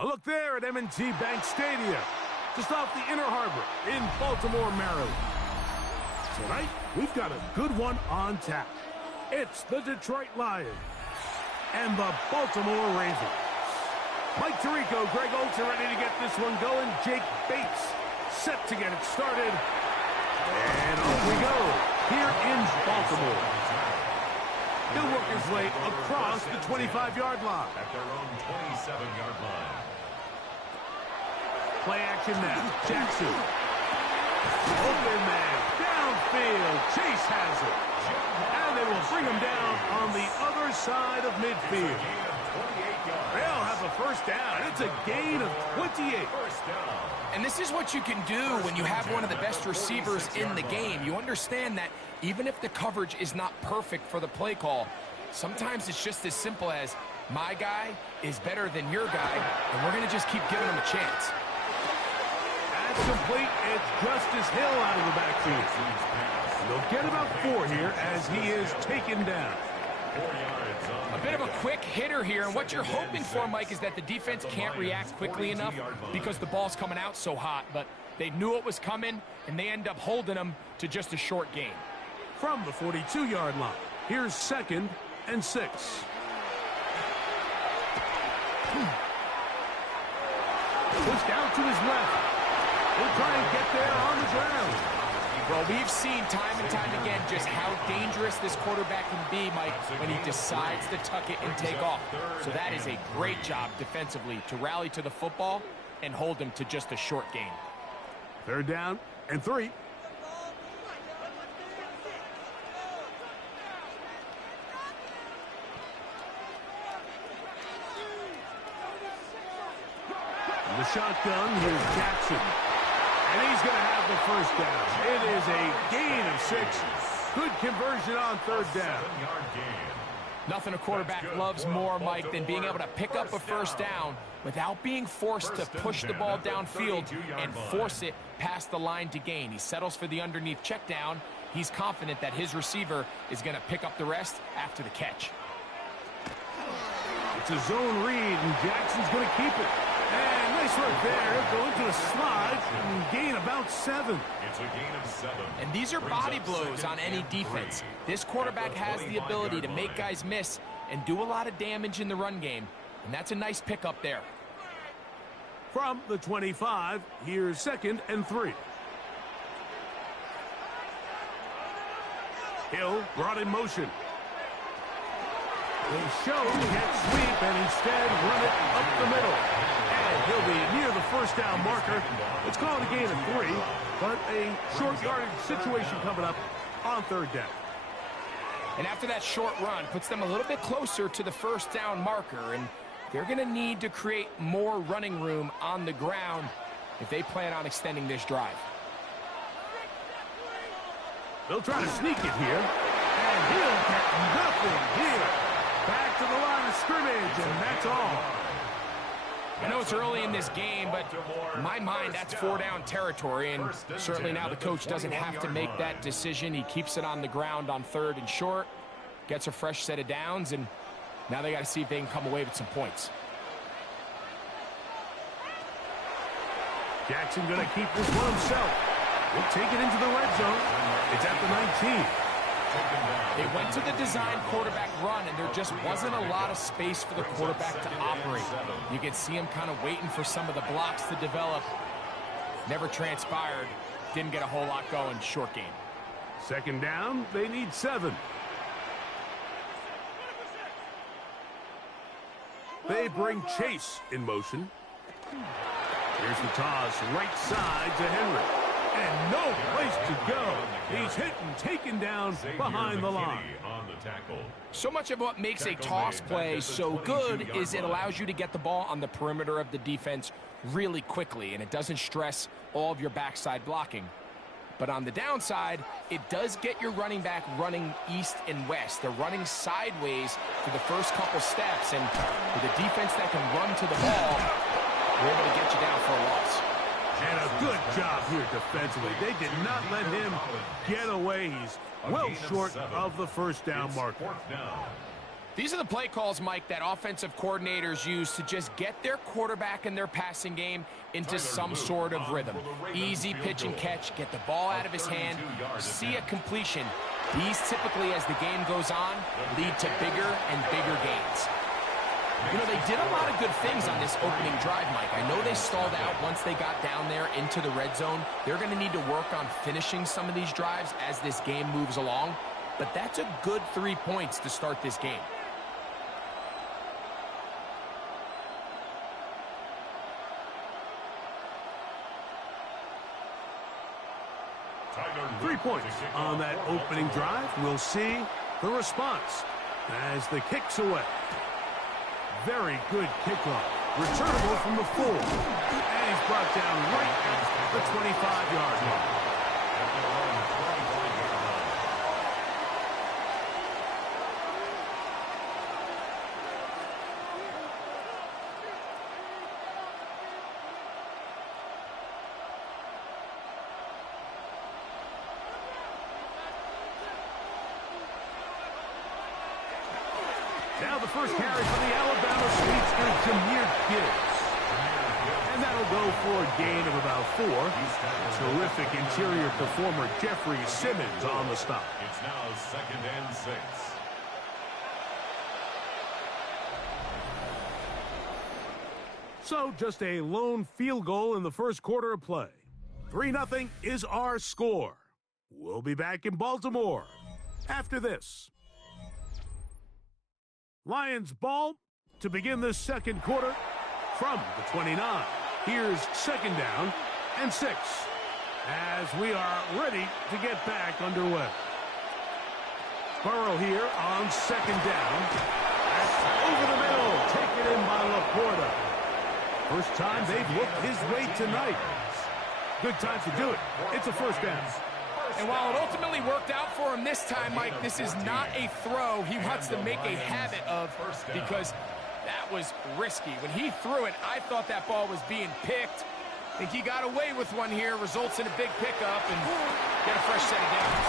A look there at M&T Bank Stadium, just off the Inner Harbor in Baltimore, Maryland. Tonight, we've got a good one on tap. It's the Detroit Lions and the Baltimore Ravens. Mike Tirico, Greg Olsen ready to get this one going. Jake Bates set to get it started. And off we go here in Baltimore. He'll work his way across the 25-yard line. At their own 27-yard line. Play action now. Jackson. Open man. Downfield. Chase has it. And they will bring him down on the other side of midfield. They'll have a first down. It's a gain of 28. And this is what you can do when you have one of the best receivers in the game. You understand that even if the coverage is not perfect for the play call, sometimes it's just as simple as my guy is better than your guy, and we're going to just keep giving him a chance. That's complete. It's Justice Hill out of the backfield. They'll get about 4 here as he is taken down. 4 yards on A bit of a quick hitter here, and what you're hoping for, Mike, is that the defense can't react quickly enough because the ball's coming out so hot, but they knew it was coming, and they end up holding them to just a short gain. From the 42-yard line, here's 2nd and 6. Pushed out to his left. He'll try and get there on the ground. Well, we've seen time and time again just how dangerous this quarterback can be, Mike, when he decides to tuck it and take off. So that is a great job defensively to rally to the football and hold him to just a short gain. 3rd down and 3. The shotgun, here's Jackson. And he's going to have the first down. It is a gain of 6. Good conversion on 3rd down. Nothing a quarterback loves more, Mike, than being able to pick up a first down without being forced to push the ball downfield and force it past the line to gain. He settles for the underneath check down. He's confident that his receiver is going to pick up the rest after the catch. It's a zone read, and Jackson's going to keep it. And nice work there. He'll go into the slide and gain about 7. It's a gain of 7. And these are body blows on any defense. This quarterback has the ability to make guys miss and do a lot of damage in the run game. And that's a nice pickup there. From the 25, here's 2nd and 3. Hill brought in motion. They show jet sweep and instead run it up the middle. And he'll be near the first down marker. It's called a gain of 3, but a short yardage situation coming up on 3rd down. And after that short run, puts them a little bit closer to the first down marker. And they're going to need to create more running room on the ground if they plan on extending this drive. They'll try to sneak it here. And he'll get nothing here. Back to the line of scrimmage, and that's all. I know it's early in this game, but in my mind, that's 4-down territory, and certainly now the coach doesn't have to make that decision. He keeps it on the ground on 3rd and short, gets a fresh set of downs, and now they got to see if they can come away with some points. Jackson going to keep this one himself. We'll take it into the red zone. It's at the 19. They went to the design quarterback run, and there just wasn't a lot of space for the quarterback to operate. You could see him kind of waiting for some of the blocks to develop. Never transpired. Didn't get a whole lot going. Short game. 2nd down, they need 7. They bring Chase in motion. Here's the toss, right side to Henry. And no place to go. He's hit and taken down behind the line. So much of what makes a toss play so good is it allows you to get the ball on the perimeter of the defense really quickly, and it doesn't stress all of your backside blocking. But on the downside, it does get your running back running east and west. They're running sideways for the first couple steps, and with a defense that can run to the ball, we're able to get you down for a loss. And a good job here defensively. They did not let him get away. He's well short of the first down marker. These are the play calls, Mike, that offensive coordinators use to just get their quarterback and their passing game into some sort of rhythm. Easy pitch and catch, get the ball out of his hand, see a completion. These typically, as the game goes on, lead to bigger and bigger gains. You know, they did a lot of good things on this opening drive, Mike. I know they stalled out once they got down there into the red zone. They're going to need to work on finishing some of these drives as this game moves along. But that's a good 3 points to start this game. 3 points on that opening drive. We'll see the response as the kick's away. Very good kickoff. Returnable from the 4. And he's brought down right at the 25-yard line. Now the first carry for the Alabama speedster, Jahmyr Gibbs. And that'll go for a gain of about 4. Terrific interior performer, Jeffrey Simmons on the stop. It's now 2nd and 6. So just a lone field goal in the first quarter of play. 3-0 is our score. We'll be back in Baltimore after this. Lions ball to begin the second quarter from the 29. Here's 2nd down and 6 as we are ready to get back underway. Burrow here on 2nd down. That's over the middle, taken in by Laporta. First time they've looked his way tonight. Good time to do it. It's a first down. And while it ultimately worked out for him this time, Mike, this is not a throw he wants to make a habit of, because that was risky. When he threw it, I thought that ball was being picked. I think he got away with one here, results in a big pickup, and get a fresh set of downs.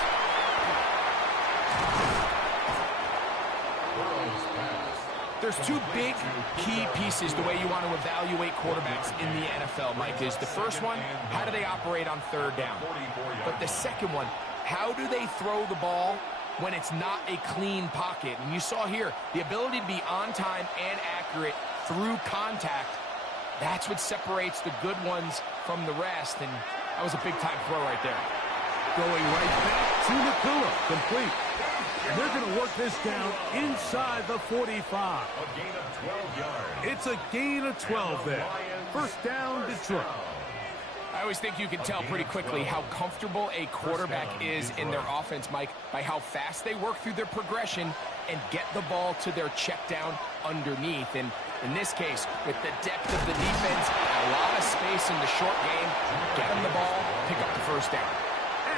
There's 2 big key pieces the way you want to evaluate quarterbacks in the NFL, Mike. Is the first one, how do they operate on 3rd down? But the second one, how do they throw the ball when it's not a clean pocket? And you saw here, the ability to be on time and accurate through contact, that's what separates the good ones from the rest. And that was a big-time throw right there. Going right back to Nakua, complete. And they're going to work this down inside the 45. A gain of 12 yards. It's a gain of 12 there. First down, Detroit. I always think you can tell pretty quickly how comfortable a quarterback is in their offense, Mike, by how fast they work through their progression and get the ball to their check down underneath. And in this case, with the depth of the defense, a lot of space in the short game, get them the ball, pick up the first down.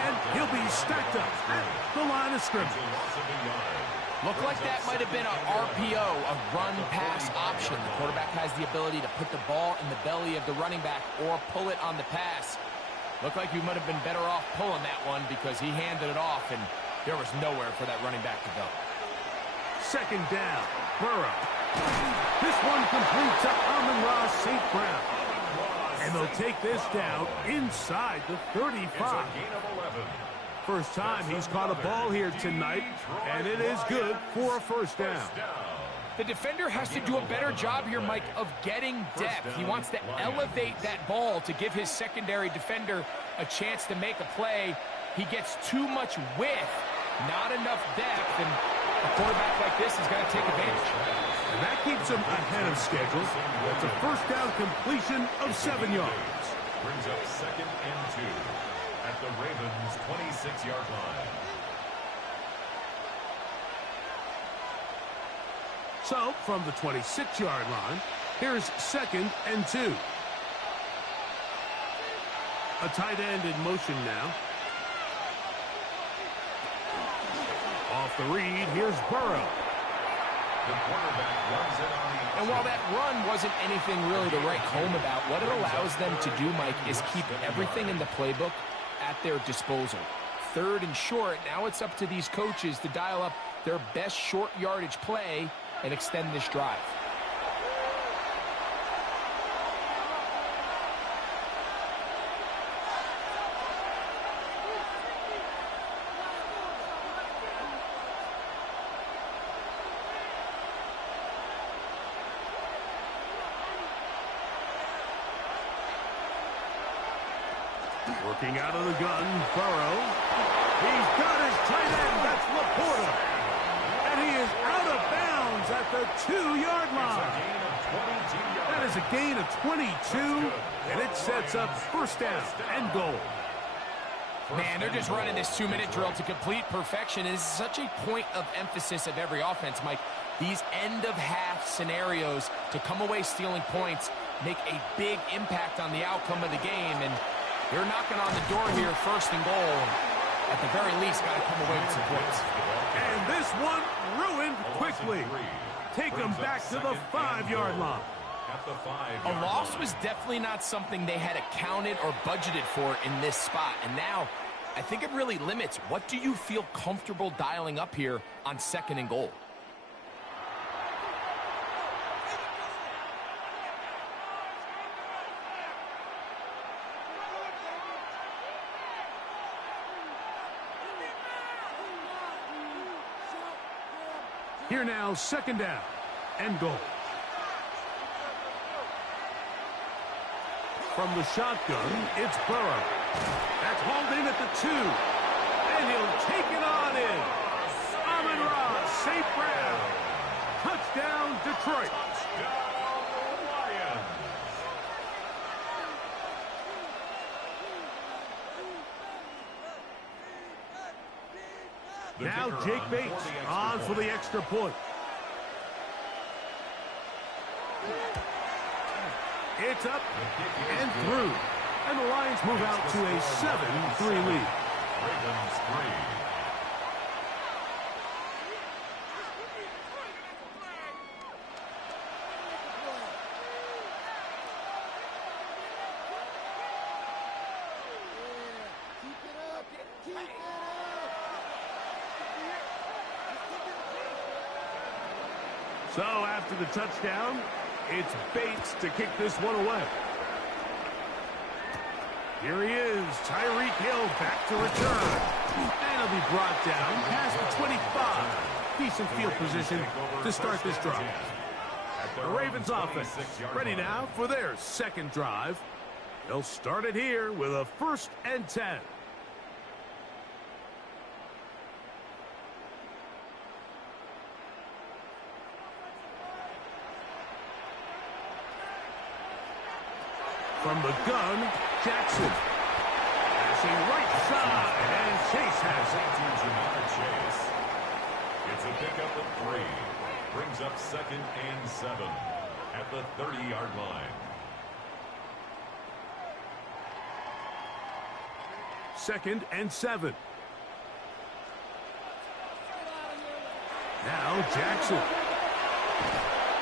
And he'll be stacked up at the line of scrimmage. Looked like that might have been an RPO, a run-pass option. The quarterback has the ability to put the ball in the belly of the running back or pull it on the pass. Looked like you might have been better off pulling that one because he handed it off, and there was nowhere for that running back to go. 2nd down, Burrow. This one complete to Amon-Ra St. Brown. And they'll take this down inside the 35. First time he's caught a ball here tonight, and it is good for a first down. The defender has to do a better job here, Mike, of getting depth. He wants to elevate that ball to give his secondary defender a chance to make a play. He gets too much width, not enough depth, and a quarterback like this is going to take advantage. And that keeps him ahead of schedule. That's a first down completion of 7 yards. Brings up 2nd and 2 at the Ravens' 26-yard line. So, from the 26-yard line, here's 2nd and 2. A tight end in motion now. Off the read, here's Burrow. The quarterback runs it on the And while that run wasn't anything really to write home about, what it allows them to do, Mike, is keep everything in the playbook at their disposal. 3rd and short, now it's up to these coaches to dial up their best short yardage play and extend this drive. Working out of the gun, Burrow. He's got his tight end, that's Laporta. And he is out of bounds at the 2-yard line. That is a gain of 22, and it sets up first down and goal. Man, they're just running this 2-minute drill to complete perfection. It is such a point of emphasis of every offense, Mike. These end-of-half scenarios to come away stealing points make a big impact on the outcome of the game, and they're knocking on the door here, 1st and goal. At the very least, got to come away with some points. And this one ruined quickly. Take them back to the 5-yard line. A loss was definitely not something they had accounted or budgeted for in this spot. And now, I think it really limits what do you feel comfortable dialing up here on 2nd and goal. Here now, 2nd down and goal. From the shotgun, it's Burrow. That's hauled in at the 2. And he'll take it on in. Amon-Ra, St. Brown. Touchdown, Detroit. Now Jake Bates on for the extra point. It's up and through. And the Lions move out to a 7-3 lead. Ravens 3. So after the touchdown, it's Bates to kick this one away. Here he is, Tyreek Hill back to return. And he'll be brought down past the 25. Decent field position to start this drive. The Ravens offense ready now for their 2nd drive. They'll start it here with a 1st and 10. From the gun, Jackson. Passing right side, and Chase has it. Jamar Chase. It's a pickup of 3. Brings up 2nd and 7 at the 30-yard line. 2nd and 7. Now Jackson.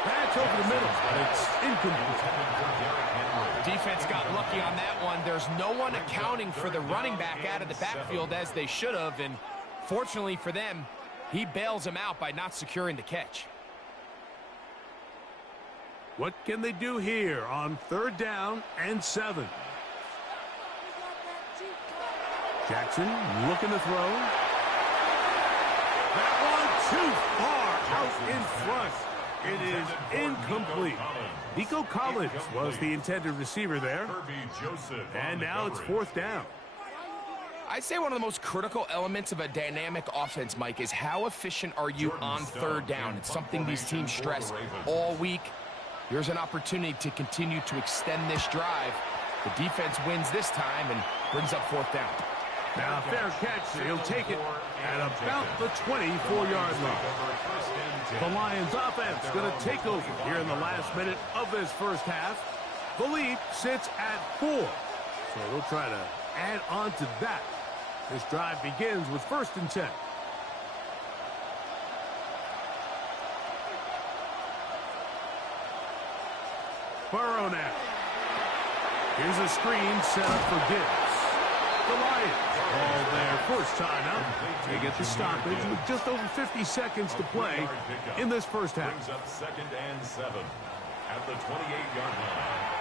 That's over the middle, but it's incomplete. Defense got lucky on that one. There's no one accounting for the running back out of the backfield as they should have, and fortunately for them, he bails him out by not securing the catch. What can they do here on 3rd down and 7? Jackson looking to throw. That one too far out in front. It is incomplete. Nico Collins was the intended receiver there. And now it's 4th down. I'd say one of the most critical elements of a dynamic offense, Mike, is how efficient are you on 3rd down. It's something these teams stress all week. Here's an opportunity to continue to extend this drive. The defense wins this time and brings up 4th down. Now, fair catch. He'll take it at about the 24-yard line. The Lions offense going to take over here in the last minute of this 1st half. The lead sits at 4. So they'll try to add on to that. This drive begins with 1st and 10. Burrow now. Here's a screen set up for Gibbs. The Lions call their first time out. They get the stoppage with just over 50 seconds to play in this first half. Brings up 2nd and 7 at the 28-yard line.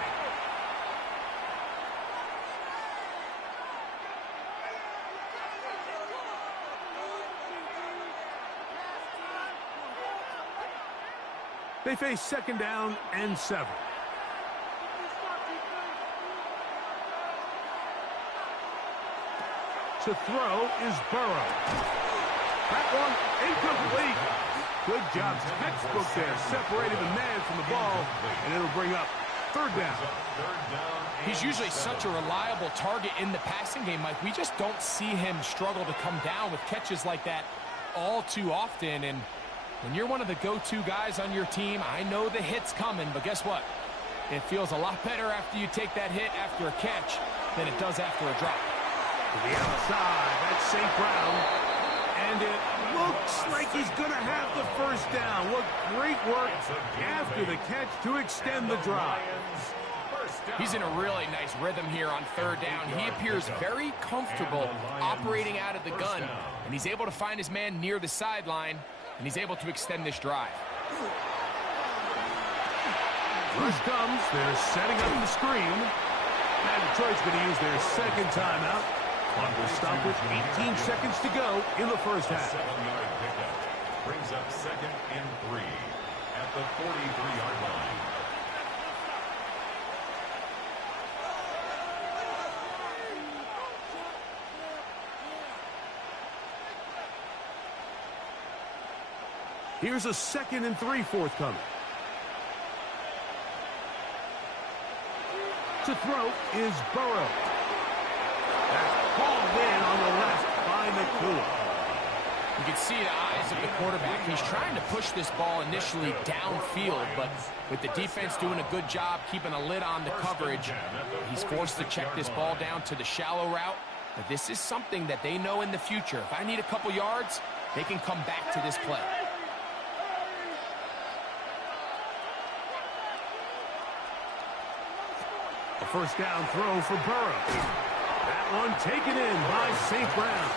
They face 2nd down and 7. To throw is Burrow. That one incomplete. Good job. Textbook there. Separated the man from the ball, and it'll bring up 3rd down. He's usually such a reliable target in the passing game, Mike. We just don't see him struggle to come down with catches like that all too often. And when you're one of the go-to guys on your team, I know the hit's coming, but guess what? It feels a lot better after you take that hit after a catch than it does after a drop. To the outside, that's St. Brown. And it looks like he's going to have the first down. What great work after the catch to extend the drive. He's in a really nice rhythm here on 3rd down. He appears very comfortable operating out of the gun, and he's able to find his man near the sideline, and he's able to extend this drive. Rush comes. They're setting up the screen. And Detroit's going to use their 2nd timeout. Clock will stop with 18 seconds to go in the first half. 7-yard pickup brings up 2nd and 3 at the 43-yard line. Here's a 2nd and 3 forthcoming. To throw is Burrow. That's called in on the left by McCool. You can see the eyes of the quarterback. He's trying to push this ball initially downfield, but with the defense doing a good job keeping a lid on the coverage, he's forced to check this ball down to the shallow route. But this is something that they know in the future. If I need a couple yards, they can come back to this play. A first down throw for Burrow. That one taken in by St. Brown.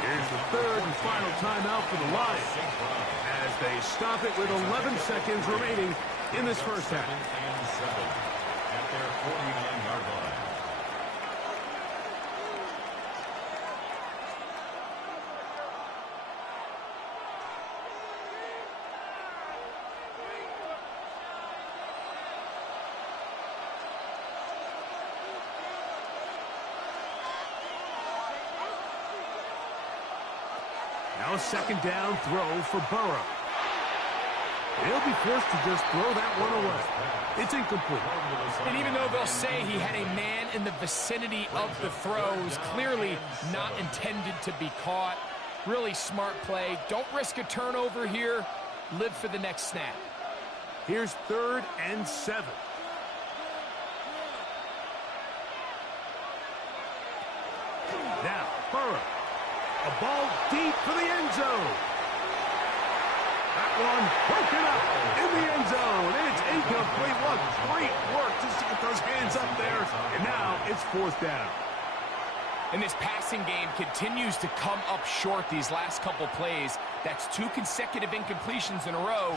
Here's the 3rd and final timeout for the Lions as they stop it with 11 seconds remaining in this first half. 2nd and 7 at their 49-yard line. Now a 2nd down throw for Burrow. He'll be forced to just throw that one away. It's incomplete. And even though they'll say he had a man in the vicinity of the throws, clearly not intended to be caught. Really smart play. Don't risk a turnover here. Live for the next snap. Here's 3rd and 7. Now, Burrow. A ball deep for the end zone. That one broken up in the end zone. It's incomplete. What great work just to get those hands up there. And now it's 4th down. And this passing game continues to come up short these last couple plays. That's 2 consecutive incompletions in a row.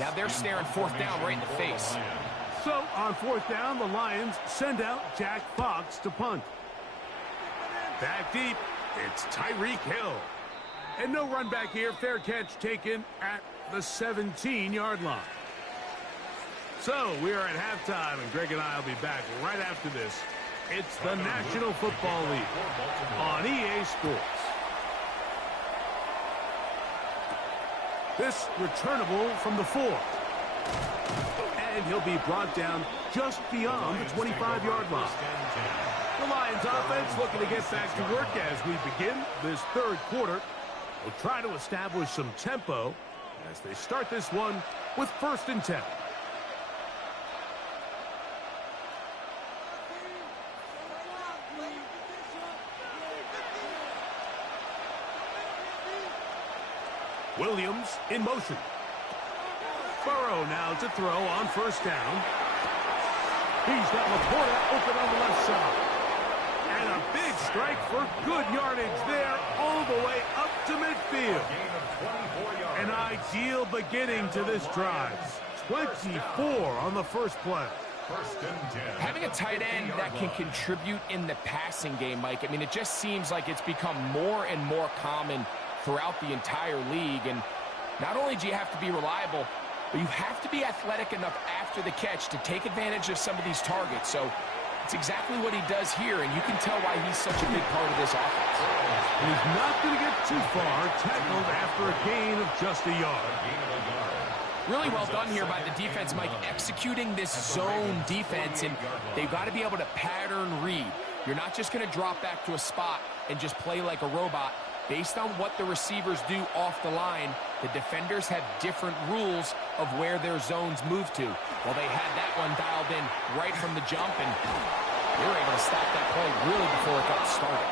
Now they're staring 4th down right in the face. So on 4th down, the Lions send out Jack Fox to punt. Back deep. It's Tyreek Hill. And no run back here. Fair catch taken at the 17-yard line. So we are at halftime, and Greg and I will be back right after this. It's the National Football League on EA Sports. This returnable from the 4. And he'll be brought down just beyond the 25-yard line. The Lions offense looking to get back to work as we begin this 3rd quarter. We'll try to establish some tempo as they start this one with 1st and 10. Williams in motion. Burrow now to throw on 1st down. He's got Laporta open on the left side. And a big strike for good yardage there all the way up to midfield. An ideal beginning to this drive. 24 on the first play. Having a tight end that can contribute in the passing game, Mike, I mean, it just seems like it's become more and more common throughout the entire league. And not only do you have to be reliable, but you have to be athletic enough after the catch to take advantage of some of these targets. So it's exactly what he does here, and you can tell why he's such a big part of this offense. He's not going to get too far, tackled after a gain of just a yard. Really well done here by the defense, Mike, executing this zone defense, and they've got to be able to pattern read. You're not just going to drop back to a spot and just play like a robot. Based on what the receivers do off the line, the defenders have different rules of where their zones move to. Well, they had that one dialed in right from the jump, and they were able to stop that play really before it got started.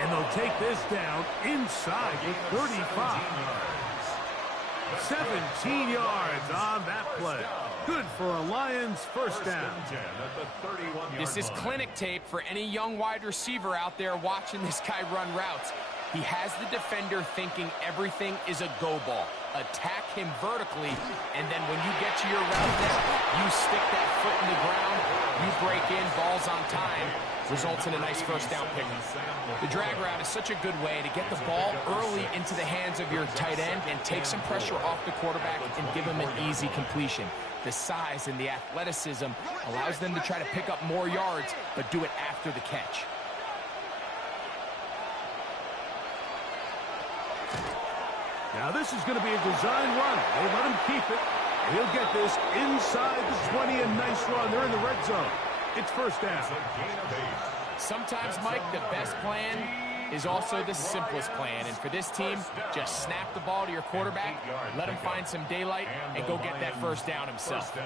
And they'll take this down inside the 35. 17 yards on that play. Good for a Lions first down. This is clinic tape for any young wide receiver out there watching this guy run routes. He has the defender thinking everything is a go ball. Attack him vertically, and then when you get to your route there, you stick that foot in the ground, you break in, balls on time, results in a nice first down pickup. The drag route is such a good way to get the ball early into the hands of your tight end and take some pressure off the quarterback and give him an easy completion. The size and the athleticism allows them to try to pick up more yards, but do it after the catch. Now this is going to be a design run. They let him keep it. He'll get this inside the 20, a nice run. They're in the red zone. It's first down. Sometimes, Mike, the best plan is also the simplest plan. And for this team, just snap the ball to your quarterback, let him find some daylight, and go get that first down himself.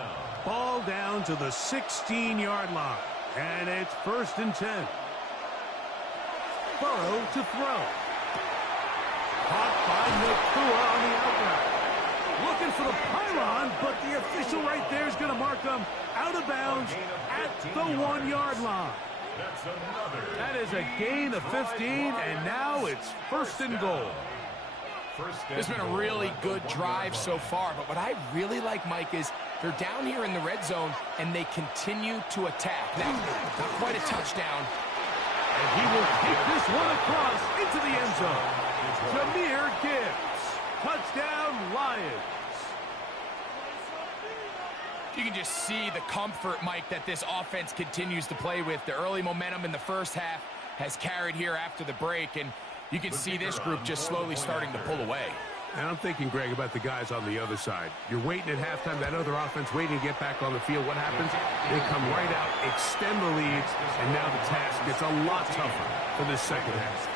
Ball down to the 16-yard line. And it's first and 10. Burrow to throw. Caught by Nakua on the out route. Looking for the pylon, but the official right there is going to mark them out of bounds at the 1-yard line. That is a gain of 15, and now it's first and goal. It's been a really good drive so far, but what I really like, Mike, is they're down here in the red zone, and they continue to attack. Now, not quite a touchdown. And he will take this one across into the end zone. Jahmyr Gibbs. Touchdown, Lions. You can just see the comfort, Mike, that this offense continues to play with. The early momentum in the first half has carried here after the break, and you can see this group just slowly starting to pull away. And I'm thinking, Greg, about the guys on the other side. You're waiting at halftime, that other offense waiting to get back on the field. What happens? They come right out, extend the leads, and now the task gets a lot tougher for this second half.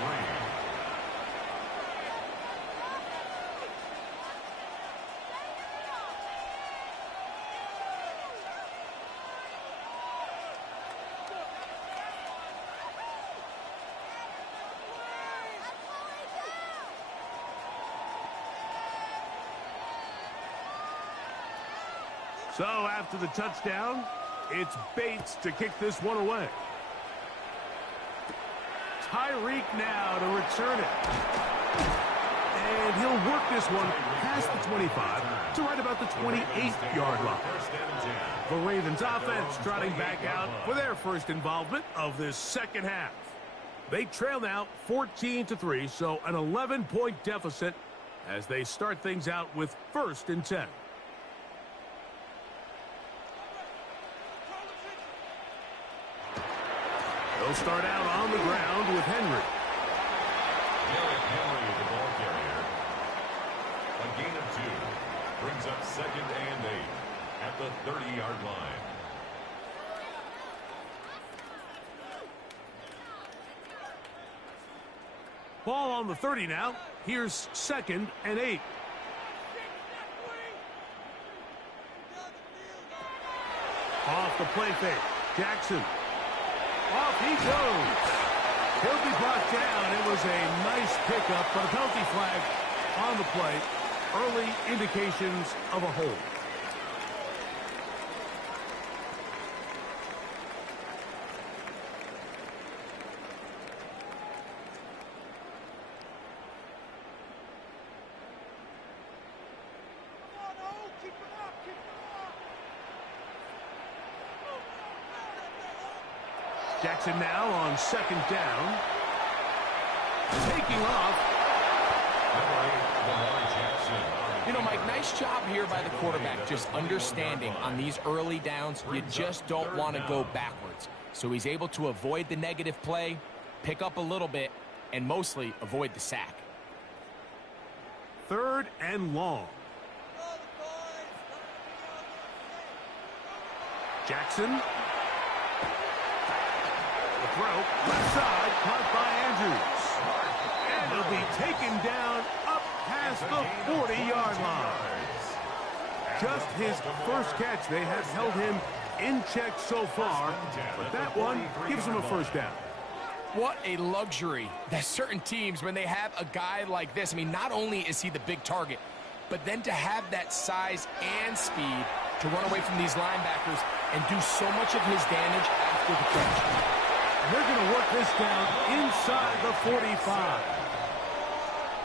So after the touchdown, it's Bates to kick this one away. Tyreek now to return it. And he'll work this one past the 25 to right about the 28-yard line. The Ravens offense trotting back out for their first involvement of this second half. They trail now 14-3, so an 11-point deficit as they start things out with first and 10. They'll start out on the ground with Henry. Henry, the ball carrier. A gain of 2. Brings up second and 8 at the 30-yard line. Ball on the 30 now. Here's second and 8. Off the play fake. Jackson. Off he goes. He'll be brought down. It was a nice pickup, but a penalty flag on the play. Early indications of a hold. Jackson now on second down. Taking off. You know, Mike, nice job here by the quarterback, just understanding on these early downs, you just don't want to go backwards. So he's able to avoid the negative play, pick up a little bit, and mostly avoid the sack. 3rd and long. Jackson. The throw, left side, caught by Andrews. And he'll be taken down up past the 40-yard line. Just his first catch. They have held him in check so far, but that one gives him a first down. What a luxury that certain teams, when they have a guy like this, I mean, not only is he the big target, but then to have that size and speed to run away from these linebackers and do so much of his damage after the catch. And they're going to work this down inside the 45.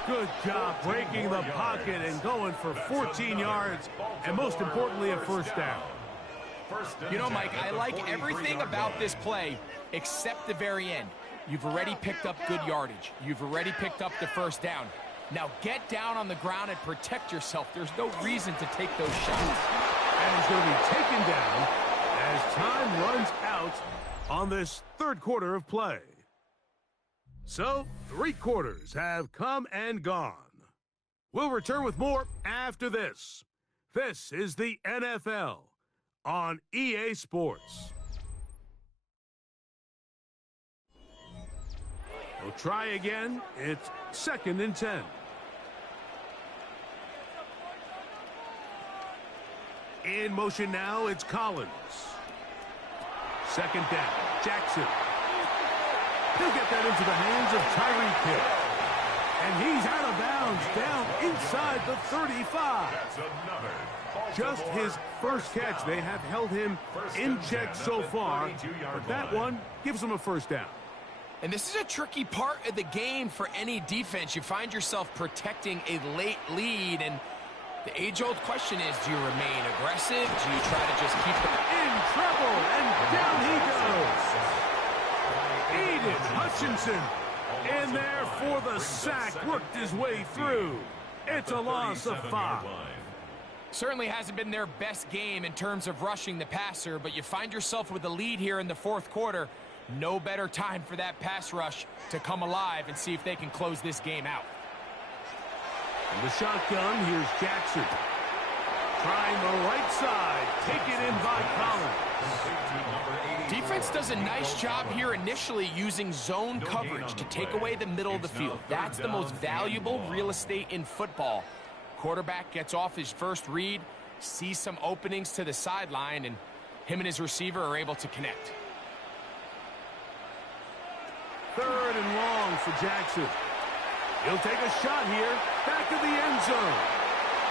Good job breaking the pocket and going for 14 yards, and most importantly, a first down. You know, Mike, I like everything about this play except the very end. You've already picked up good yardage. You've already picked up the first down. Now get down on the ground and protect yourself. There's no reason to take those shots. And he's going to be taken down as time runs out on this 3rd quarter of play. So, 3 quarters have come and gone. We'll return with more after this. This is the NFL on EA Sports. We'll try again. It's 2nd and 10. In motion now, it's Collins. 2nd down, Jackson. He'll get that into the hands of Tyreek Hill. And he's out of bounds, down inside the 35. Just his first catch. They have held him in check so far, but that one gives him a first down. And this is a tricky part of the game for any defense. You find yourself protecting a late lead, and the age-old question is, do you remain aggressive? Do you try to just keep it in trouble? And down he goes. Aiden Hutchinson in there for the sack, worked his way through. It's a loss of 5. Certainly hasn't been their best game in terms of rushing the passer, but you find yourself with a lead here in the 4th quarter. No better time for that pass rush to come alive and see if they can close this game out. In the shotgun, here's Jackson. Trying the right side. Taken in by Collins. Defense does a nice job here initially using zone coverage to take away the middle of the field. That's the most valuable real estate in football. Quarterback gets off his first read, sees some openings to the sideline, and him and his receiver are able to connect. 3rd and long for Jackson. He'll take a shot here, back to the end zone.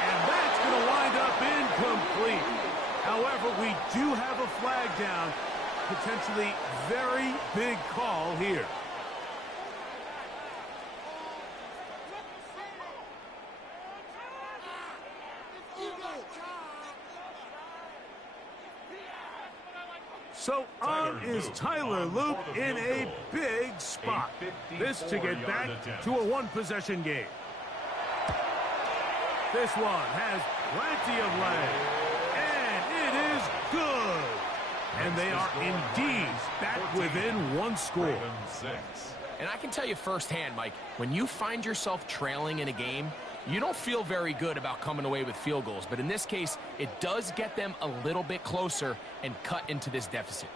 And that's going to wind up incomplete. However, we do have a flag down. Potentially very big call here. So on is Tyler Loop in a big spot. This to get back to a 1-possession game. This one has plenty of leg. And it is good. And they are indeed back within 1 score. And I can tell you firsthand, Mike, when you find yourself trailing in a game, you don't feel very good about coming away with field goals. But in this case, it does get them a little bit closer and cut into this deficit.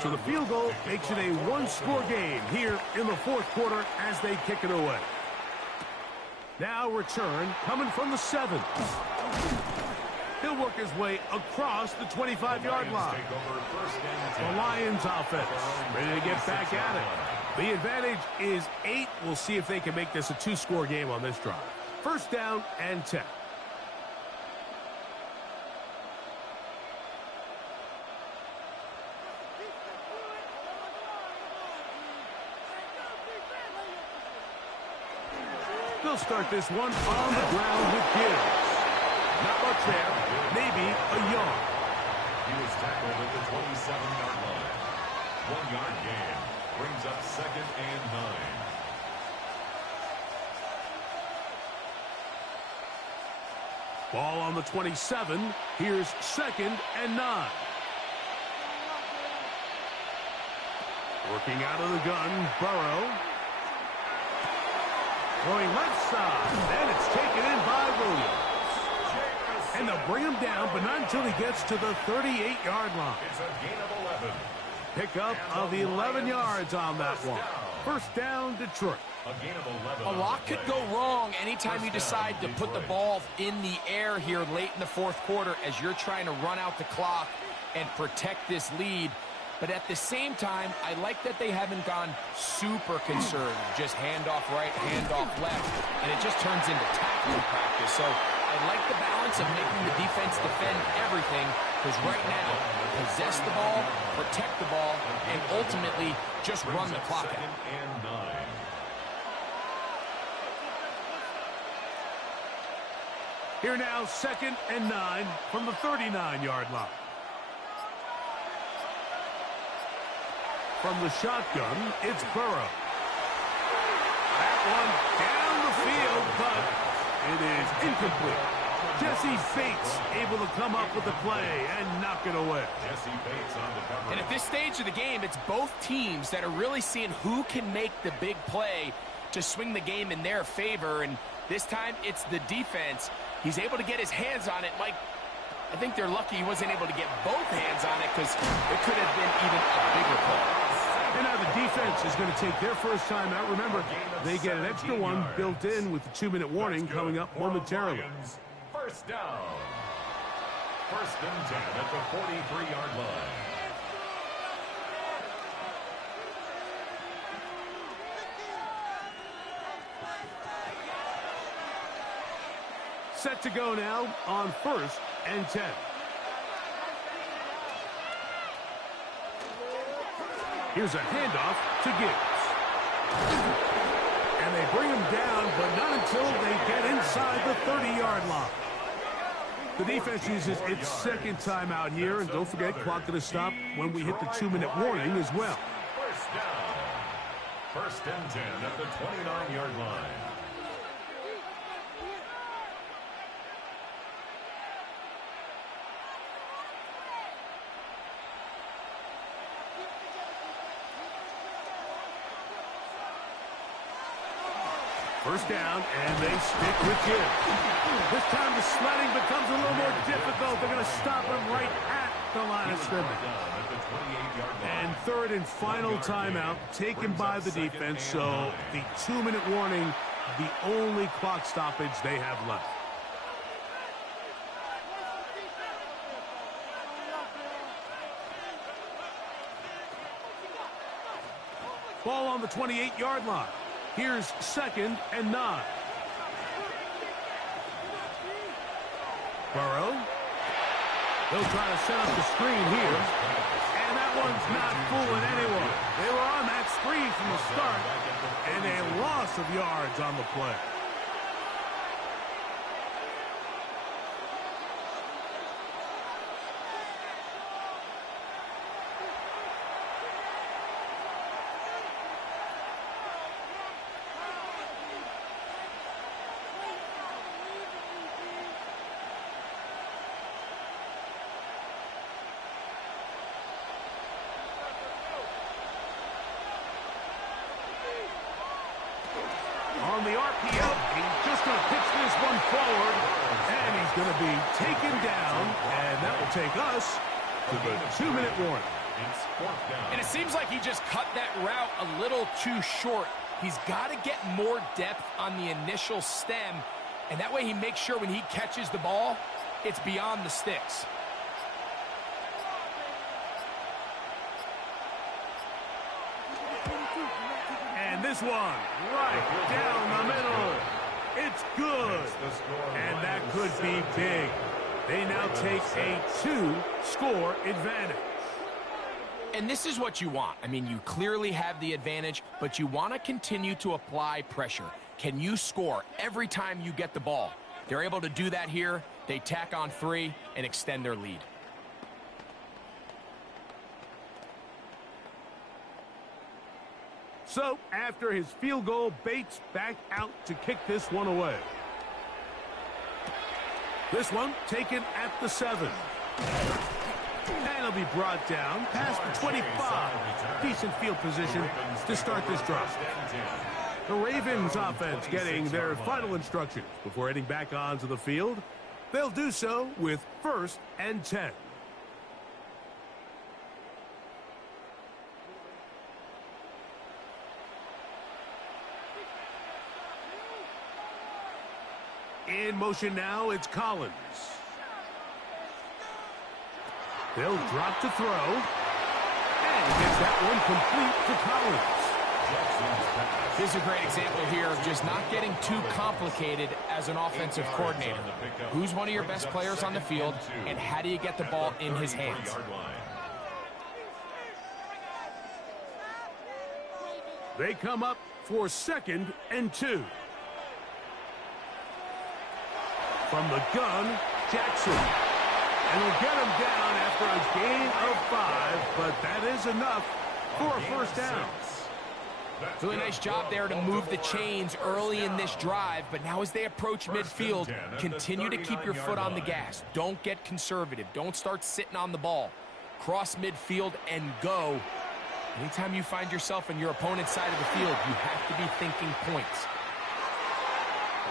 So the field goal makes it a 1-score game here in the 4th quarter as they kick it away. Now return coming from the 7. He'll work his way across the 25-yard line. The Lions offense ready to get back at it. The advantage is 8. We'll see if they can make this a 2-score game on this drive. 1st down and 10. The They'll start this one on the ground with Gibbs. Not much there. Maybe a yard. He was tackled at the 27-yard line. 1-yard gain. Brings up 2nd and 9. Ball on the 27. Here's 2nd and 9. Working out of the gun, Burrow. Throwing left side, and it's taken in by Williams. And they'll bring him down, but not until he gets to the 38-yard line. It's a gain of 11. Pickup of 11 yards on that one. First down, Detroit. A gain of 11. A lot could go wrong anytime you decide to put the ball in the air here late in the fourth quarter as you're trying to run out the clock and protect this lead. But at the same time, I like that they haven't gone super conservative. Just handoff right, handoff left, and it just turns into tackling practice. So I like the balance of making the defense defend everything, because right now, possess the ball, protect the ball, and ultimately just run the clock out. 2nd and 9. Here now, 2nd and 9 from the 39-yard line. From the shotgun, it's Burrow. That one down the field, but it is incomplete. Jesse Bates able to come up with the play and knock it away. Jesse Bates on the cover. And at this stage of the game, it's both teams that are really seeing who can make the big play to swing the game in their favor. And this time, it's the defense. He's able to get his hands on it. Mike, I think they're lucky he wasn't able to get both hands on it, because it could have been even a bigger play. And now the defense is going to take their first time out. Remember, they get an extra one built in with the 2-minute warning coming up momentarily. First down. 1st and 10 at the 43-yard line. Set to go now on 1st and 10. Here's a handoff to Gibbs. And they bring him down, but not until they get inside the 30-yard line. The defense uses its 2nd timeout here, and don't forget, clock going to stop when we hit the 2-minute warning as well. First down. 1st and 10 at the 29-yard line. First down, and they stick with Gibbs. This time the sledding becomes a little more difficult. They're going to stop him right at the line of scrimmage. And 3rd and final timeout taken by the defense, so the 2-minute warning, the only clock stoppage they have left. Ball on the 28-yard line. Here's 2nd and 9. Burrow. They'll try to set up the screen here. And that one's not fooling anyone. They were on that screen from the start, and a loss of yards on the play. On the RPO, he's just going to pitch this one forward, and he's going to be taken down, and that will take us to the 2-minute warning. It's 4th down. And it seems like he just cut that route a little too short. He's got to get more depth on the initial stem, and that way he makes sure when he catches the ball, it's beyond the sticks. And this one, right down the middle. It's good. And that could be big. They now take a 2-score advantage. And this is what you want. I mean, you clearly have the advantage, but you want to continue to apply pressure. Can you score every time you get the ball? They're able to do that here. They tack on 3 and extend their lead. So, after his field goal, Bates back out to kick this one away. This one taken at the 7. And it'll be brought down past the 25. Decent field position to start this drive. The Ravens offense getting their final instructions before heading back onto the field. They'll do so with 1st and 10. In motion now, it's Collins. They'll drop to throw. And gets that one complete to Collins. This is a great example here of just not getting too complicated as an offensive coordinator. Who's one of your best players on the field, and how do you get the ball in his hands? They come up for 2nd and 2. From the gun, Jackson. And he'll get him down after a gain of 5, but that is enough for a 1st down. Really nice job there to move the chains early in this drive, but now as they approach midfield, continue to keep your foot on the gas. Don't get conservative. Don't start sitting on the ball. Cross midfield and go. Anytime you find yourself on your opponent's side of the field, you have to be thinking points.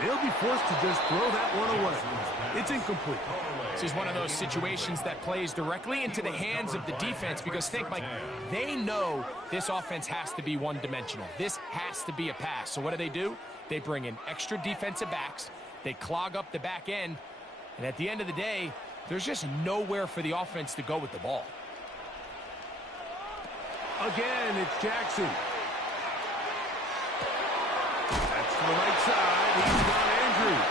They'll be forced to just throw that one away. It's incomplete. This is one of those situations that plays directly into the hands of the defense because think, Mike, they know this offense has to be one-dimensional. This has to be a pass. So what do? They bring in extra defensive backs. They clog up the back end. And at the end of the day, there's just nowhere for the offense to go with the ball. Again, it's Jackson. That's to the right side. He's got Andrews.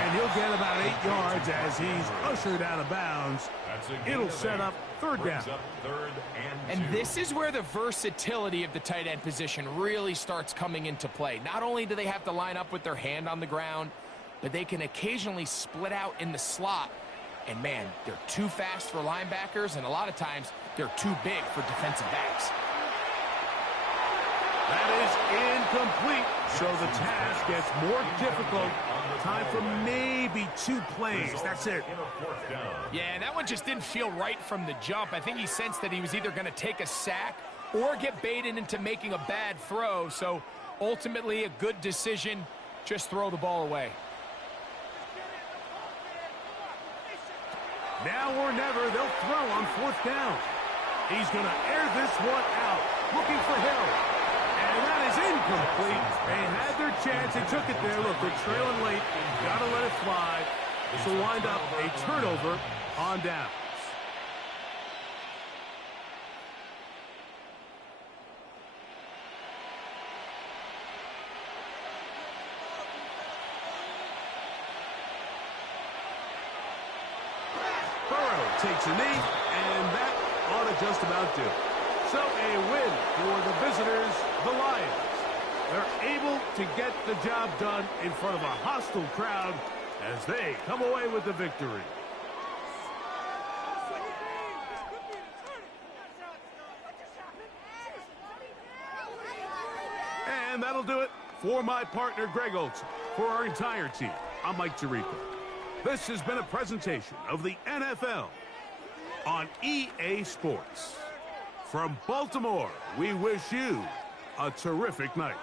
And he'll get about 8 yards as he's ushered out of bounds. It'll set up 3rd down. And this is where the versatility of the tight end position really starts coming into play. Not only do they have to line up with their hand on the ground, but they can occasionally split out in the slot. And man, they're too fast for linebackers, and a lot of times they're too big for defensive backs. That is incomplete, so the task gets more difficult. Time for maybe 2 plays. That's it. Yeah, that one just didn't feel right from the jump. I think he sensed that he was either going to take a sack or get baited into making a bad throw. So ultimately a good decision, just throw the ball away. Now or never, they'll throw on 4th down. He's going to air this one out, looking for Hill. And that is incomplete. They had their chance. They took it there. Look, they're trailing late. Got to let it fly. This will wind up a turnover on downs. Burrow takes a knee, and that ought to just about do it. So a win for the visitors, the Lions. They're able to get the job done in front of a hostile crowd as they come away with the victory. And that'll do it for my partner, Greg Olson. For our entire team, I'm Mike Tirico. This has been a presentation of the NFL on EA Sports. From Baltimore, we wish you a terrific night.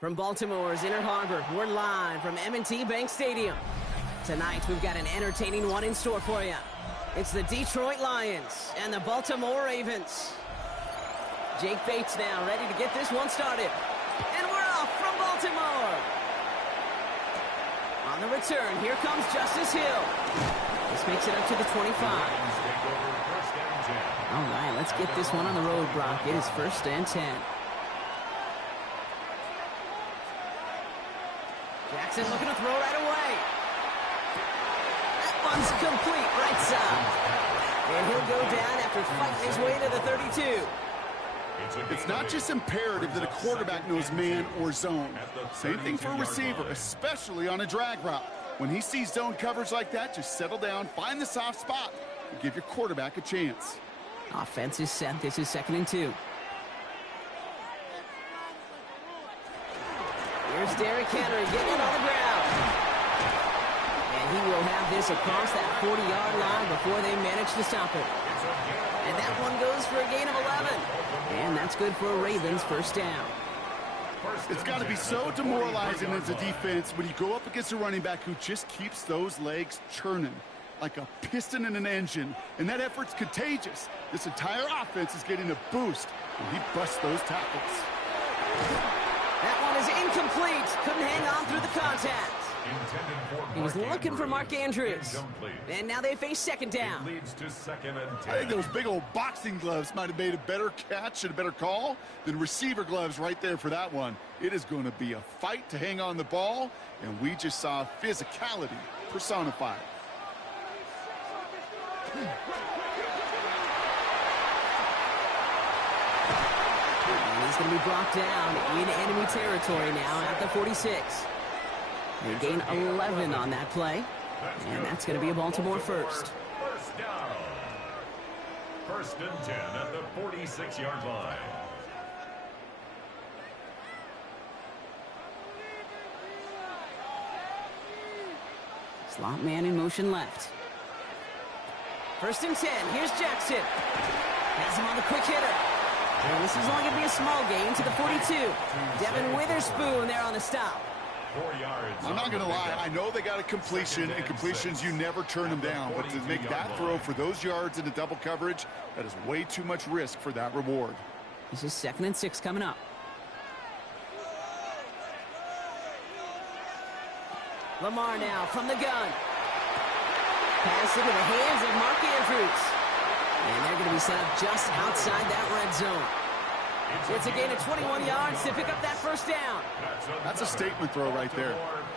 From Baltimore's Inner Harbor, we're live from M&T Bank Stadium. Tonight, we've got an entertaining one in store for you. It's the Detroit Lions and the Baltimore Ravens. Jake Bates now ready to get this one started. And we're off from Baltimore. On the return, here comes Justice Hill. This makes it up to the 25. All right, let's get this one on the road, Brock. It is 1st and 10. Jackson looking to throw right away. That one's complete right side. And he'll go down after fighting his way to the 32. It's not just imperative that a quarterback knows man or zone. Same thing for a receiver, especially on a drag route. When he sees zone coverage like that, just settle down, find the soft spot, and give your quarterback a chance. Offense is set. This is 2nd and 2. Here's Derrick Henry getting it on the ground. And he will have this across that 40-yard line before they manage to stop it. And that one goes for a gain of 11. And that's good for a Ravens 1st down. It's got to be so demoralizing as a defense when you go up against a running back who just keeps those legs churning like a piston in an engine. And that effort's contagious. This entire offense is getting a boost when he busts those tackles. That one is incomplete. Couldn't hang on through the contact. He was looking for Mark Andrews. And now they face 2nd down. Leads to 2nd and 10. I think those big old boxing gloves might have made a better catch and a better call than receiver gloves right there for that one. It is going to be a fight to hang on the ball, and we just saw physicality personified. And he's going to be brought down in enemy territory now at the 46. They gain 11 on that play, and that's going to be a Baltimore 1st. 1st down. 1st and 10 at the 46-yard line. Slot man in motion left. 1st and 10. Here's Jackson. Has him on the quick hitter. And this is only going to be a small gain to the 42. Devin Witherspoon there on the stop. 4 yards. I'm not going to lie. I know they got a completion, and completions, you never turn them down. But to make that throw for those yards into double coverage, that is way too much risk for that reward. This is 2nd and 6 coming up. Lamar now from the gun. Pass into the hands of Mark Andrews. And they're going to be set up just outside that red zone. It's a gain of 21 yards to pick up that first down. That's a statement throw right there.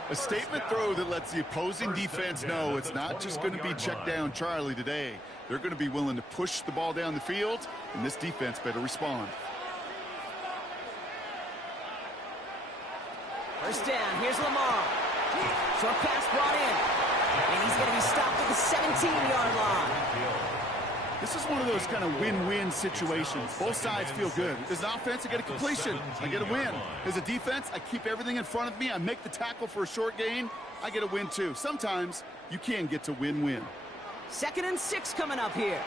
A statement throw that lets the opposing defense know it's not just going to be check down Charlie today. They're going to be willing to push the ball down the field, and this defense better respond. First down, here's Lamar. Short pass brought in. And he's going to be stopped at the 17-yard line. This is one of those kind of win-win situations. Both sides feel good. As an offense, I get a completion. I get a win. As a defense, I keep everything in front of me. I make the tackle for a short gain. I get a win, too. Sometimes you can get to win-win. 2nd and 6 coming up here.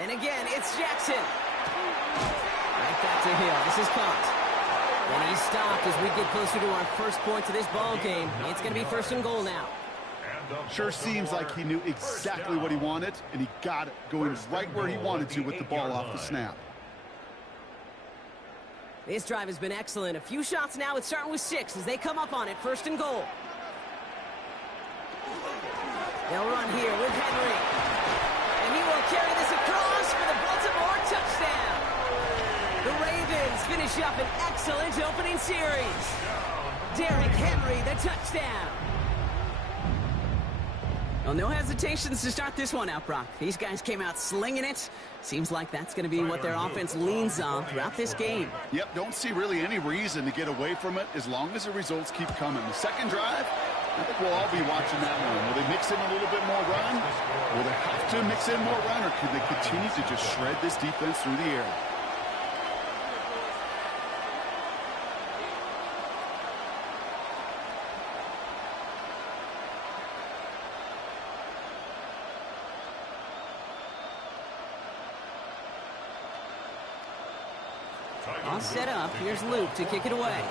And again, it's Jackson. Right back to Hill. This is caught. And he's stopped as we get closer to our first points of this ball game. It's going to be 1st and goal now. Sure seems like he knew exactly what he wanted, and he got it going right where he wanted to with the ball off the snap. This drive has been excellent. A few shots now. It's starting with 6 as they come up on it. 1st and goal. They'll run here with Henry. And he will carry this across for the Baltimore touchdown. The Ravens finish up an excellent opening series. Derrick Henry, the touchdown. Well, no hesitations to start this one out, Brock. These guys came out slinging it. Seems like that's going to be what their offense leans on throughout this game. Yep, don't see really any reason to get away from it as long as the results keep coming. The second drive, I think we'll all be watching that one. Will they mix in a little bit more run? Will they have to mix in more run, or could they continue to just shred this defense through the air? All set up. Here's Luke to kick it away.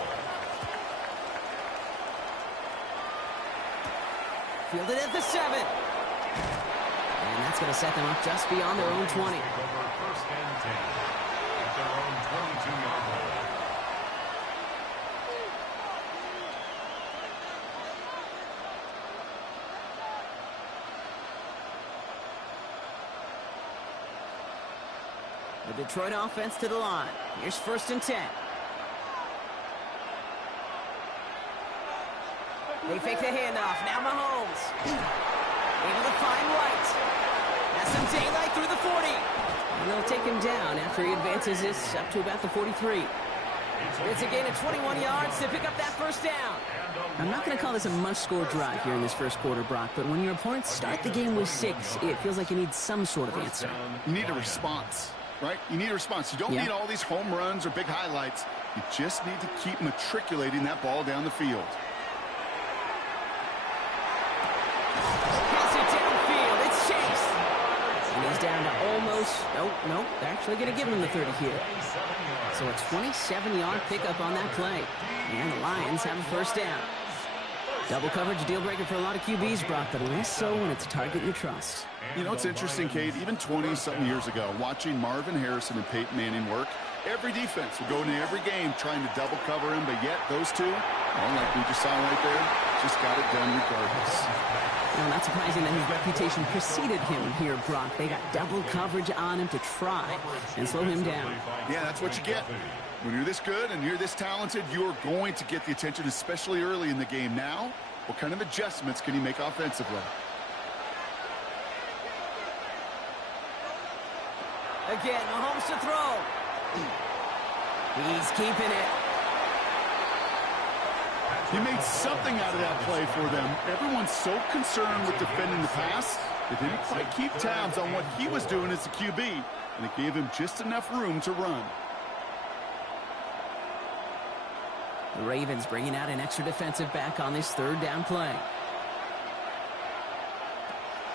Fielded at the 7. And that's going to set them up just beyond their own 20. First and 10 at their own 22-yard line. The Detroit offense to the line. Here's 1st and 10. They fake the handoff. Now Mahomes. Able to find White. Has some daylight through the 40. And they'll take him down after he advances this up to about the 43. It's a gain of 21 yards to pick up that first down. I'm not going to call this a must-score drive here in this first quarter, Brock, but when your opponents start the game with 6, it feels like you need some sort of answer. You need a response, right? You need a response. You don't need all these home runs or big highlights. You just need to keep matriculating that ball down the field. Pass it downfield. It's Chase. And he's down to almost... Nope. They're actually going to give him the 30 here. So a 27-yard pickup on that play. And the Lions have a first down. Double coverage, deal breaker for a lot of QBs, Brock, but less so when it's a target you trust. You know, it's interesting, Kate, even 20-something years ago, watching Marvin Harrison and Peyton Manning work, every defense would go into every game trying to double cover him, but yet those two, well, like we just saw right there, just got it done regardless. Well, not surprising that his reputation preceded him here, Brock. They got double coverage on him to try and slow him down. Yeah, that's what you get. When you're this good and you're this talented, you're going to get the attention, especially early in the game. Now, what kind of adjustments can he make offensively? Again, Mahomes to throw. He's keeping it. He made something out of that play for them. Everyone's so concerned with defending the pass, they didn't quite keep tabs on what he was doing as a QB, and it gave him just enough room to run. The Ravens bringing out an extra defensive back on this third down play.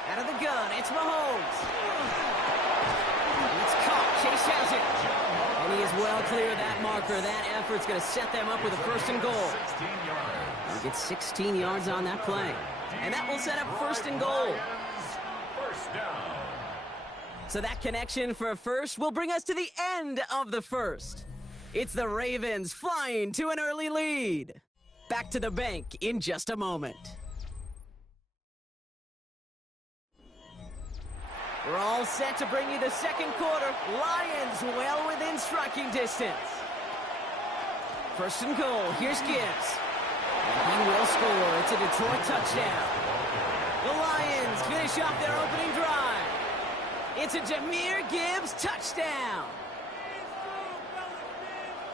Out of the gun, it's Mahomes. It's caught. Chase has it. And he is well clear of that marker. That effort's going to set them up with a 1st and goal. They'll get 16 yards on that play. And that will set up 1st and goal. First down. So that connection for a first will bring us to the end of the first. It's the Ravens flying to an early lead. back to the bank in just a moment. We're all set to bring you the second quarter. Lions well within striking distance. First and goal, here's Gibbs. And he will score. It's a Detroit touchdown. The Lions finish off their opening drive. It's a Jahmyr Gibbs touchdown.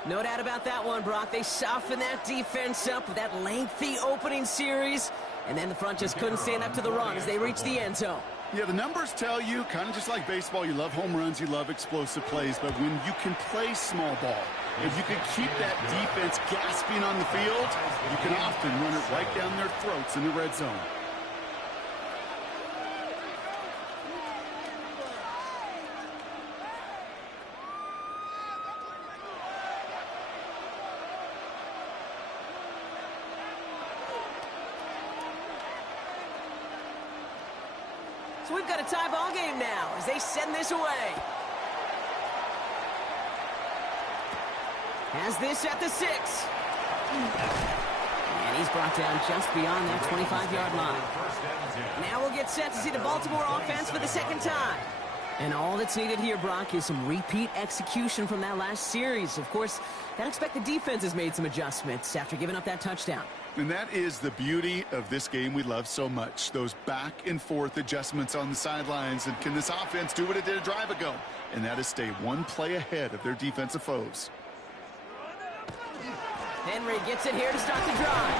No doubt about that one, Brock. They softened that defense up with that lengthy opening series, and then the front just couldn't stand up to the run as they reached the end zone. Yeah, the numbers tell you, kind of just like baseball, you love home runs, you love explosive plays, but when you can play small ball, if you can keep that defense gasping on the field, you can often run it right down their throats in the red zone. So we've got a tie ball game now as they send this away. Has this at the 6. And he's brought down just beyond that 25-yard line. Now we'll get set to see the Baltimore offense for the second time. And all that's needed here, Brock, is some repeat execution from that last series. Of course, I'd expect the defense has made some adjustments after giving up that touchdown. And that is the beauty of this game we love so much. Those back and forth adjustments on the sidelines. And can this offense do what it did a drive ago? And that is stay one play ahead of their defensive foes. Henry gets it here to start the drive.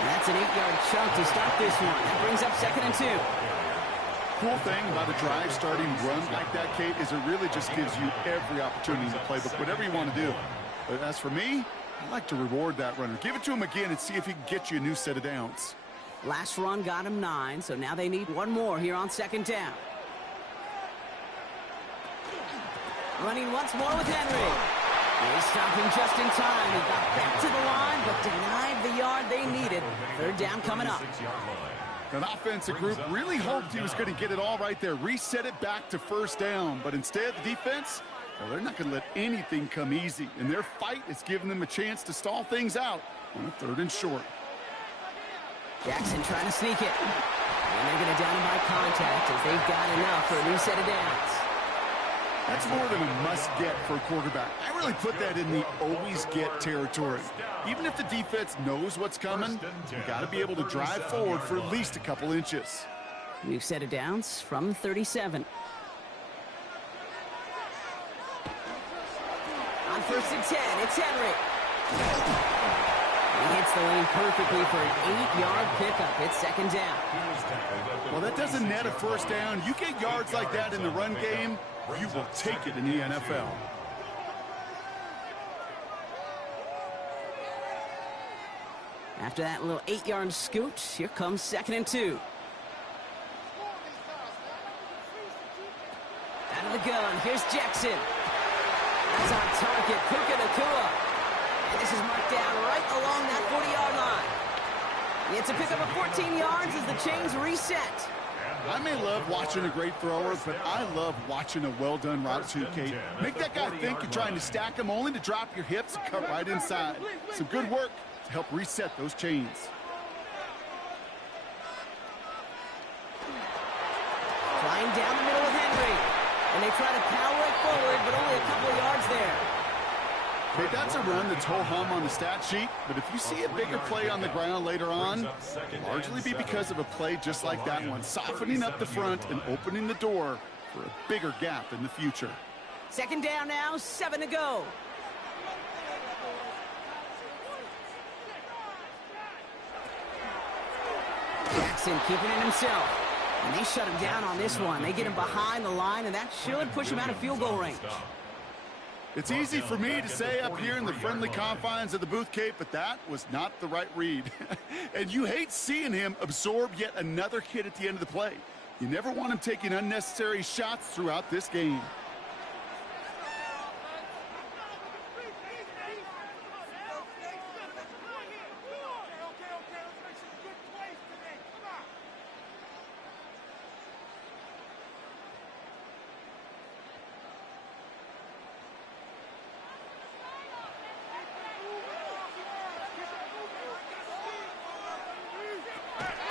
And that's an 8-yard chunk to start this one. That brings up 2nd and 2. Cool thing about a drive starting run like that, Kate, is it really just gives you every opportunity in the playbook, whatever you want to do. But as for me, I like to reward that runner. Give it to him again and see if he can get you a new set of downs. Last run got him 9, so now they need one more here on 2nd down. Running once more with Henry. He's stopping just in time. He got back to the line, but denied the yard they needed. 3rd down coming up. An offensive group really hoped he was going to get it all right there, reset it back to 1st down. But instead, the defense, well, they're not going to let anything come easy. And their fight is giving them a chance to stall things out on a 3rd and short. Jackson trying to sneak it. And they're going to down him by contact as they've got enough for a new set of downs. That's more than a must-get for a quarterback. I really put that in the always-get territory. Even if the defense knows what's coming, you got to be able to drive forward for at least a couple inches. New set of downs from 37. On 1st and 10, it's Henry. He hits the lane perfectly for an 8-yard pickup. It's 2nd down. Well, that doesn't net a 1st down. You get yards like that in the run game, you will take it in the NFL. After that little 8-yard scoot, here comes 2nd and 2. Out of the gun, here's Jackson. That's on target, Puka Nacua. And this is marked down right along that 40-yard line. It's a pickup of 14 yards as the chains reset. I may love watching a great thrower, but I love watching a well-done route too, Kate. Make that guy think you're trying to stack him only to drop your hips and cut right inside. Some good work to help reset those chains. Flying down the middle with Henry. And they try to power it forward, but only a couple of yards there. Hey, that's a run that's ho-hum on the stat sheet, but if you see a bigger play on the ground later on, it'll largely be because of a play just like that one, softening up the front and opening the door for a bigger gap in the future. 2nd down now, 7 to go. Jackson keeping it himself. And they shut him down on this one. They get him behind the line, and that should push him out of field goal range. It's easy for me to say up here in the friendly confines of the booth, Kate, but that was not the right read. And you hate seeing him absorb yet another hit at the end of the play. You never want him taking unnecessary shots throughout this game.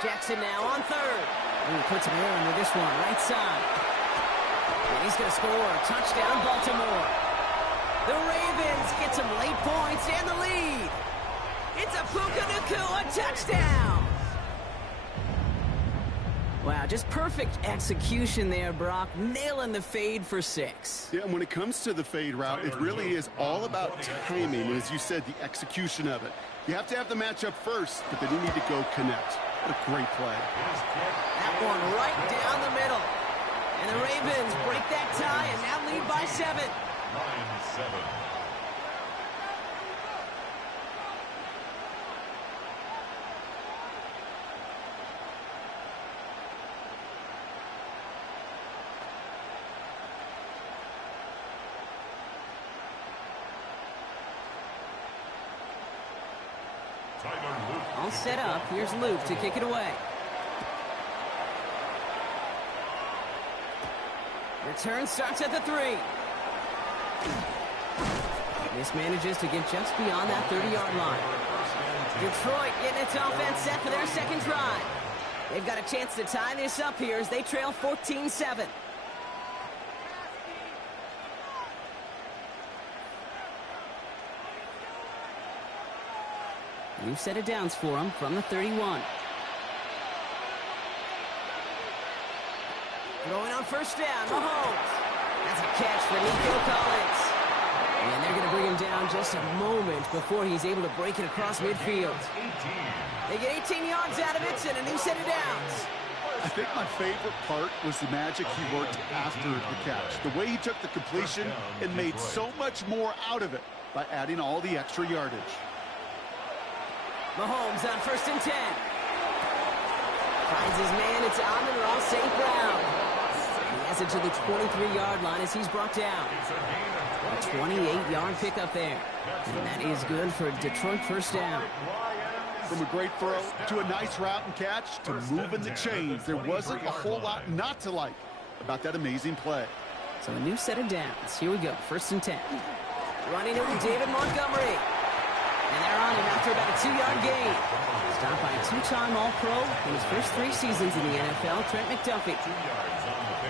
Jackson now on third. Ooh, puts him in with this one, right side. And he's going to score. Touchdown, Baltimore. The Ravens get some late points and the lead. It's a Puka Nacua touchdown. Wow, just perfect execution there, Brock. Nailing the fade for 6. Yeah, and when it comes to the fade route, it really is all about timing. As you said, the execution of it. You have to have the matchup first, but then you need to go connect. What a great play. That one right down the middle. And the Ravens break that tie and now lead by 7. 9-7. All set up. Here's Luke to kick it away. Return starts at the 3. This manages to get just beyond that 30-yard line. Detroit getting its offense set for their second drive. They've got a chance to tie this up here as they trail 14-7. New set of downs for him from the 31. Throwing on first down, Mahomes. That's a catch for Nico Collins. And they're going to bring him down just a moment before he's able to break it across midfield. They get 18 yards out of it and a new set of downs. I think my favorite part was the magic he worked after the catch. The way he took the completion and made so much more out of it by adding all the extra yardage. Mahomes on first and 10. Finds his man. It's Amon-Ra St. Brown. He has it to the 23-yard line as he's brought down. A 28-yard pickup there. And that is good for Detroit first down. From a great throw to a nice route and catch to moving the chains, there wasn't a whole lot not to like about that amazing play. So a new set of downs. Here we go. First and 10. Running it with David Montgomery. And they're on him after about a 2-yard gain. Stopped by a 2-time All-Pro in his first 3 seasons in the NFL, Trent McDuffie.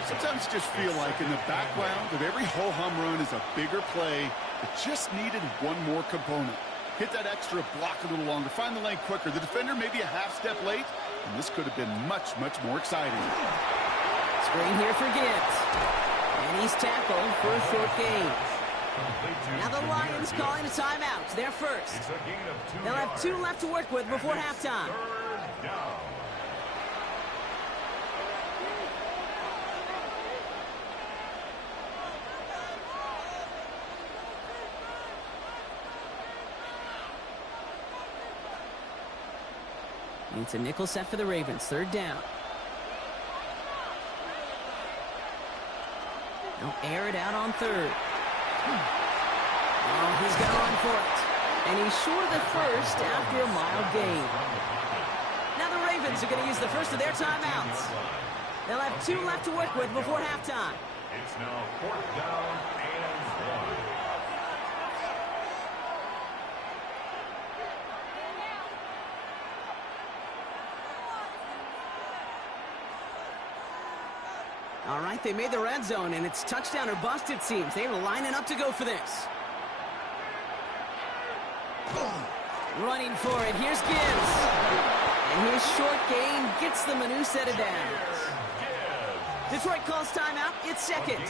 Sometimes you just feel like in the background of every ho-hum run is a bigger play that just needed one more component. Hit that extra block a little longer, find the lane quicker. The defender maybe a half step late, and this could have been much, much more exciting. Screen here for Gibbs. And he's tackled for a short gain. Now the Lions calling a timeout. They're first. They'll have 2 left to work with before halftime. It's a nickel set for the Ravens. 3rd down. They'll air it out on 3rd. Oh, he's going to run for it. And he's short of the first after a mild gain. Now the Ravens are going to use the first of their timeouts. They'll have 2 left to work with before halftime. It's now 4th down and 1. All right, they made the red zone, and it's touchdown or bust, it seems. They were lining up to go for this. Running for it. Here's Gibbs. And his short gain gets them a new set of downs. Detroit calls timeout. It's second.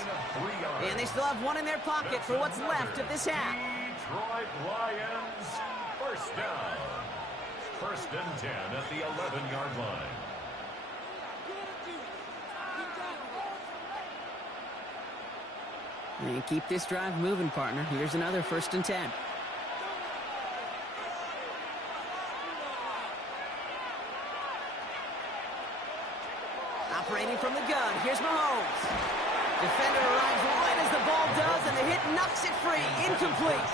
And they still have 1 in their pocket for what's left of this half. Detroit Lions, first down. 1st and 10 at the 11-yard line. And keep this drive moving, partner. Here's another 1st and 10. Operating from the gun. Here's Mahomes. Defender arrives right as the ball does, and the hit knocks it free. Incomplete.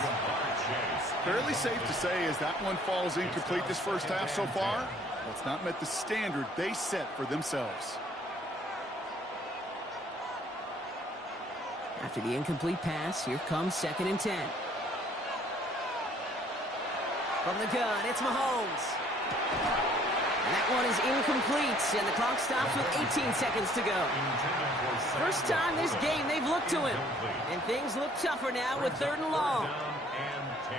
Fairly safe to say as that one falls incomplete this first half so far, well, it's not met the standard they set for themselves. After the incomplete pass, here comes 2nd and 10. From the gun, it's Mahomes. That one is incomplete, and the clock stops with 18 seconds to go. First time this game they've looked to him, and things look tougher now with 3rd and long.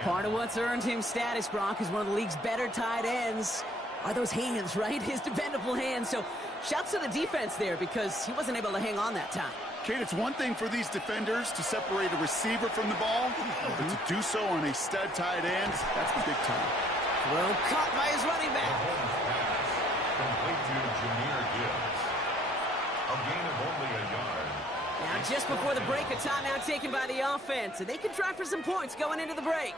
Part of what's earned him status, Brock, is one of the league's better tight ends. Are those hands, right? His dependable hands. So shouts to the defense there because he wasn't able to hang on that time. Kate, it's one thing for these defenders to separate a receiver from the ball, but to do so on a stud tight end, that's big time. Well, caught by his running back. Complete to Jahmyr Gibbs. A gain of only a yard. Now, just before the break, a timeout taken by the offense, and they can try for some points going into the break.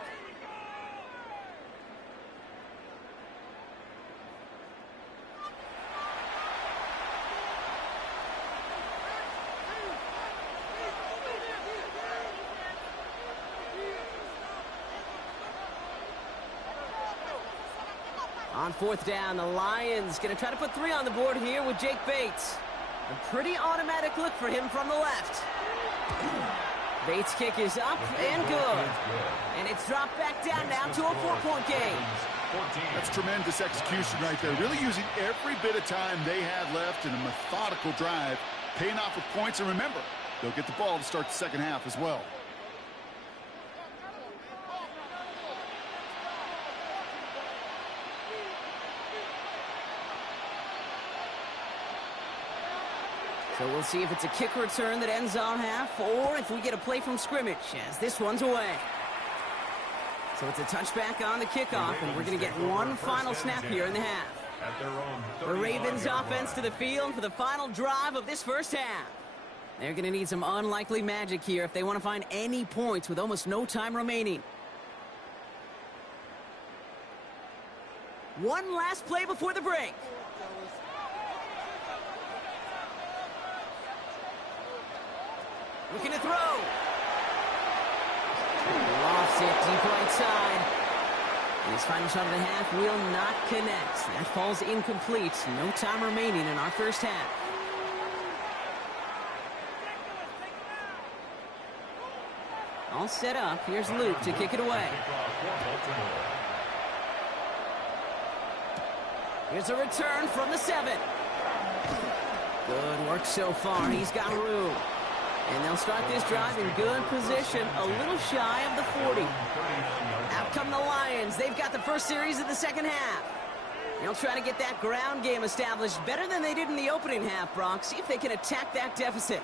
On 4th down, the Lions going to try to put 3 on the board here with Jake Bates. A pretty automatic look for him from the left. Bates' kick is up and good. And it's dropped back down now to a 4-point game. That's tremendous execution right there. Really using every bit of time they had left in a methodical drive, paying off with points. And remember, they'll get the ball to start the second half as well. So we'll see if it's a kick return that ends our half, or if we get a play from scrimmage, as this one's away. So it's a touchback on the kickoff, and we're going to get one final snap here in the half. The Ravens offense to the field for the final drive of this first half. They're going to need some unlikely magic here if they want to find any points with almost no time remaining. One last play before the break. Looking to throw. Lofts it deep right side. And his final shot of the half will not connect. That falls incomplete. No time remaining in our first half. All set up. Here's Luke to kick it away. Here's a return from the 7. Good work so far. He's got room. And they'll start this drive in good position, a little shy of the 40. Out come the Lions. They've got the first series of the second half. They'll try to get that ground game established better than they did in the opening half, Brock. See if they can attack that deficit.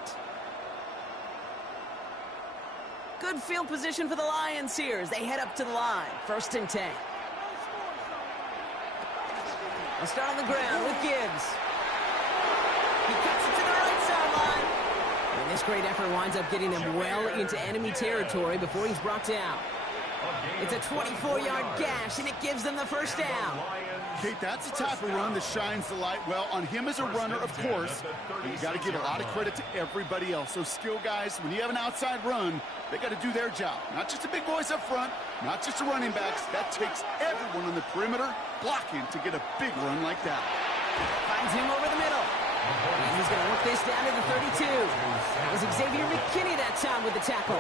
Good field position for the Lions here as they head up to the line. 1st and 10. They'll start on the ground with Gibbs. He cuts it to the right sideline. And this great effort winds up getting them well into enemy territory before he's brought down. It's a 24-yard gash, and it gives them the first down. Kate, that's the type of run that shines the light well on him as a runner, of course. But you got to give a lot of credit to everybody else. Those skill guys, when you have an outside run, they got to do their job. Not just the big boys up front, not just the running backs. That takes everyone on the perimeter blocking to get a big run like that. Finds him over the middle. And he's going to work this down to the 32. That was Xavier McKinney that time with the tackle.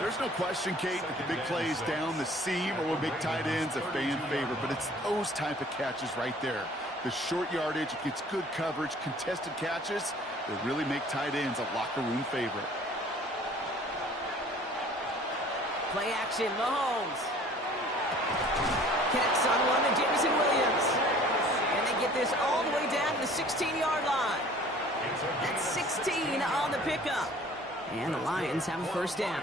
There's no question, Kate, that the big plays down the seam or what make tight ends a fan favorite, but it's those type of catches right there. The short yardage, it gets good coverage, contested catches that really make tight ends a locker room favorite. Play action, Mahomes. Connects on one to Jameson Williams. And they get this all the way down to the 16-yard line. That's 16 on the pickup. And the Lions have a first down.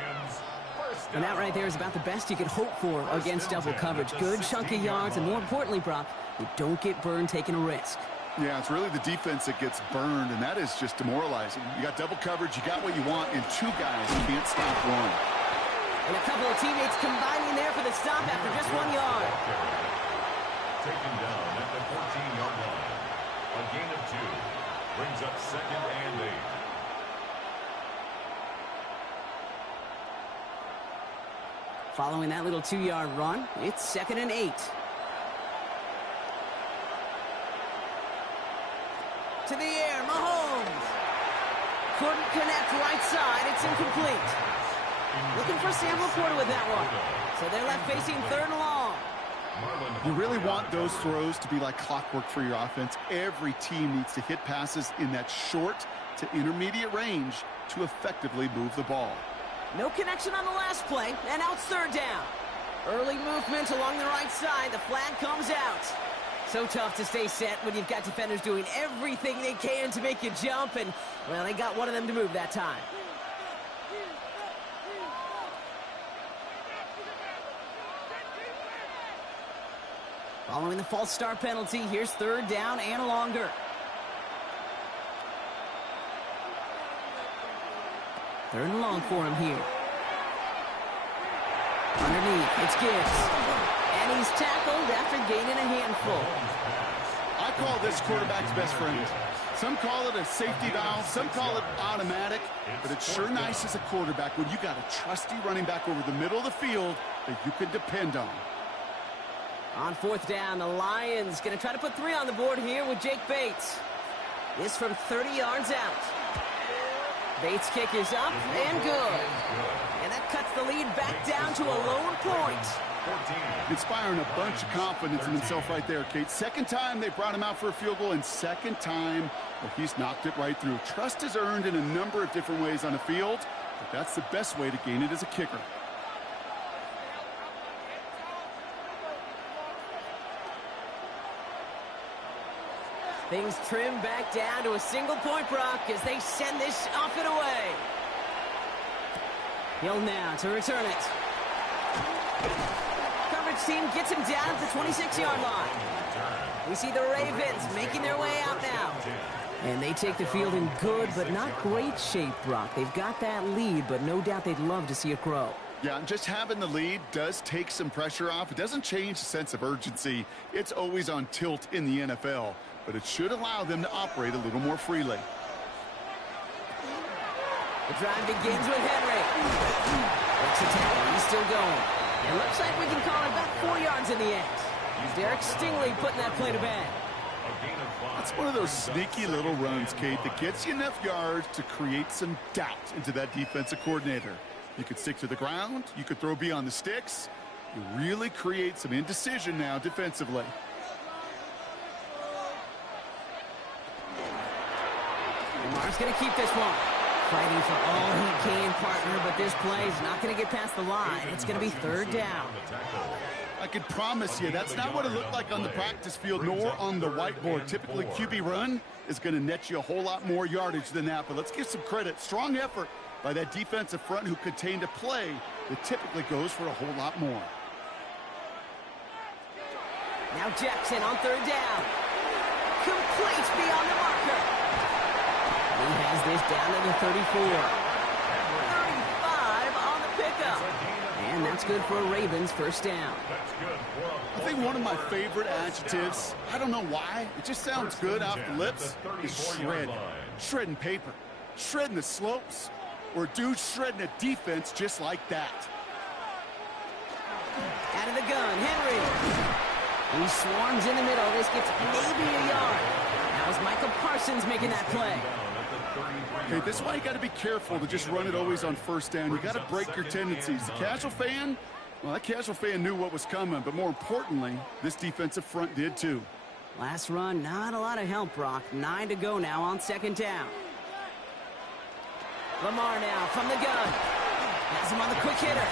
And that right there is about the best you could hope for against double coverage. Good chunky yards, and more importantly, Brock, you don't get burned taking a risk. Yeah, it's really the defense that gets burned, and that is just demoralizing. You got double coverage, you got what you want, and 2 guys can't stop one. And a couple of teammates combining there for the stop after just 1 yard. Taken down at the 14-yard line. A gain of 2. Brings up 2nd and 8. Following that little 2-yard run, it's 2nd and 8. To the air, Mahomes. Couldn't connect right side. It's incomplete. Looking for Sam Laporta with that one. So they're left facing 3rd and long. You really want those throws to be like clockwork for your offense. Every team needs to hit passes in that short to intermediate range to effectively move the ball. No connection on the last play, and now it's third down. Early movement along the right side. The flag comes out. So tough to stay set when you've got defenders doing everything they can to make you jump, and, well, they got one of them to move that time. Following the false start penalty, here's third down and longer. Third and long for him here. Underneath, it's Gibbs. And he's tackled after gaining a handful. I call this quarterback's best friend. Some call it a safety valve, some call it automatic, but it's sure nice as a quarterback when you got a trusty running back over the middle of the field that you can depend on. On fourth down, the Lions going to try to put 3 on the board here with Jake Bates. This from 30 yards out. Bates' kick is up and good. And that cuts the lead back down to a lone point. Inspiring a bunch of confidence in himself right there, Kate. Second time they brought him out for a field goal, and second time, well, he's knocked it right through. Trust is earned in a number of different ways on the field, but that's the best way to gain it as a kicker. Things trim back down to a single point, Brock, as they send this off and away. Hill now to return it. Coverage team gets him down at the 26-yard line. We see the Ravens making their way out now. And they take the field in good but not great shape, Brock. They've got that lead, but no doubt they'd love to see it grow. Yeah, and just having the lead does take some pressure off. It doesn't change the sense of urgency. It's always on tilt in the NFL, but it should allow them to operate a little more freely. The drive begins with Henry. Let's attack. He's still going. It looks like we can call it about 4 yards in the end. Derek Stingley putting that play to bed. That's one of those sneaky little runs, Kate, that gets you enough yards to create some doubt into that defensive coordinator. You could stick to the ground. You could throw beyond the sticks. You really create some indecision now defensively. Lamar's going to keep this one. Fighting for all he can, partner, but this play is not going to get past the line. It's going to be third down. I can promise you that's not what it looked like on the practice field nor on the whiteboard. Typically, QB run is going to net you a whole lot more yardage than that, but let's give some credit. Strong effort by that defensive front who contained a play that typically goes for a whole lot more. Now Jackson on third down. Complete beyond the marker. He has this down to the 34. 35 on the pickup. And that's good for a Ravens first down. I think one of my favorite adjectives, I don't know why, it just sounds good off the lips, is shred. Shredding paper. Shredding the slopes. Or dude shredding a defense just like that. Out of the gun, Henry. He swarms in the middle. This gets maybe a yard. Now it's Michael Parsons making that play. Okay, this is why you got to be careful to just run it always on first down. You got to break your tendencies. The casual fan, well, that casual fan knew what was coming, but more importantly, this defensive front did too. Last run, not a lot of help, Brock. 9 to go now on second down. Lamar now from the gun. Has him on the quick hitter.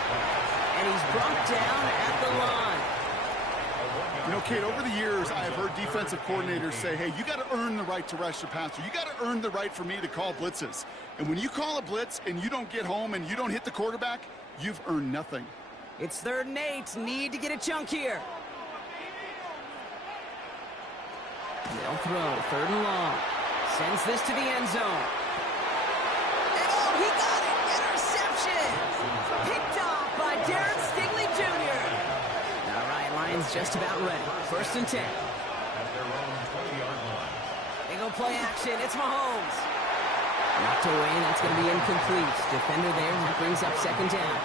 And he's brought down at the line. You know, Kate, over the years, I have heard defensive coordinators say, hey, you got to earn the right to rush the passer. You got to earn the right for me to call blitzes. And when you call a blitz and you don't get home and you don't hit the quarterback, you've earned nothing. It's 3rd and 8. Need to get a chunk here. They'll throw. 3rd and long. Sends this to the end zone. And oh, he got it. Interception. Picked off by Derek Stingley Jr. All right, Lions just about ready. 1st and 10. They go play action. It's Mahomes. Knocked away. That's going to be incomplete. Defender there. That brings up 2nd down.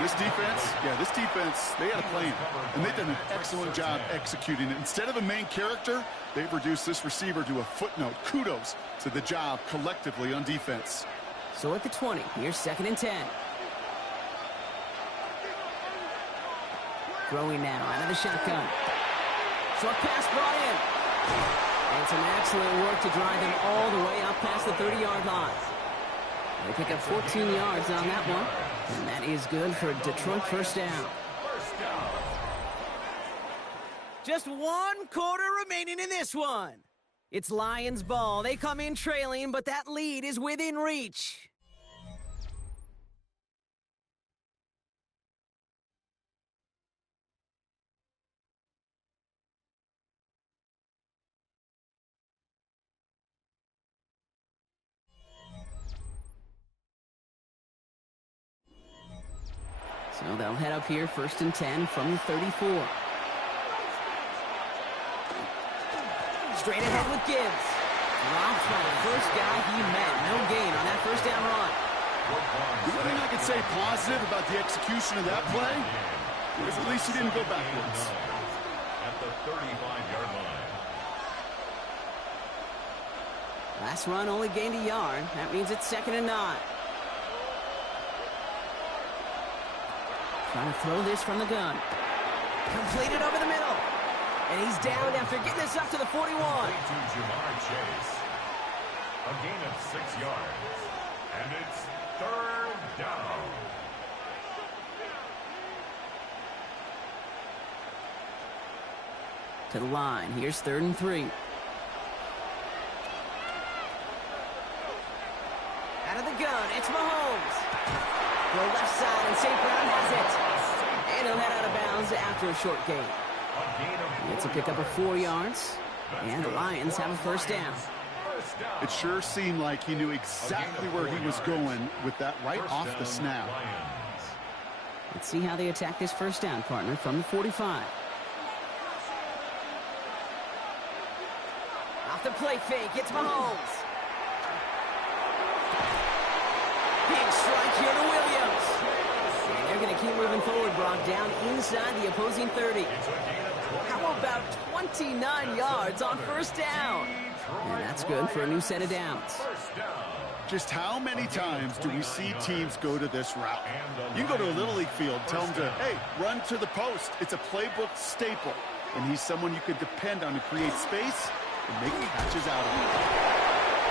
This defense, they had a plan, and they've done an excellent job executing it. Instead of a main character, they've reduced this receiver to a footnote. Kudos to the job collectively on defense. So at the 20, here's 2nd and 10. Throwing now out of the shotgun. Short pass brought in. And some excellent work to drive him all the way up past the 30-yard line. They pick up 14 yards on that one. And that is good for Detroit first down. Just 1 quarter remaining in this one. It's Lions ball. They come in trailing, but that lead is within reach. So they'll head up here, 1st and 10 from the 34. Straight ahead with Gibbs. Dropped by the first guy he met. No gain on that first down run. The only thing I could say positive about the execution of that play is at least he didn't go backwards. At the 35-yard line. Last run only gained a yard. That means it's 2nd and 9. Trying to throw this from the gun. Completed over the middle. And he's down after getting this up to the 41. To Jamar Chase. A gain of 6 yards. And it's 3rd down. To the line. Here's 3rd and 3. Out of the gun. It's Mahomes. Go left side, and St. Brown has it. And he'll head out of bounds after a short gain. It's a pickup of 4 yards. And the Lions have a first down. It sure seemed like he knew exactly where he was going with that right off the snap. Let's see how they attack this first down, partner, from the 45. Off the play fake, it's Mahomes. Big strike here to Williams. And they're going to keep moving forward, Brock, down inside the opposing 30. How about 29 yards on first down? And that's good for a new set of downs. Just how many times do we see teams go to this route? You can go to a Little League field, tell them to, hey, run to the post. It's a playbook staple. And he's someone you can depend on to create space and make catches out of it.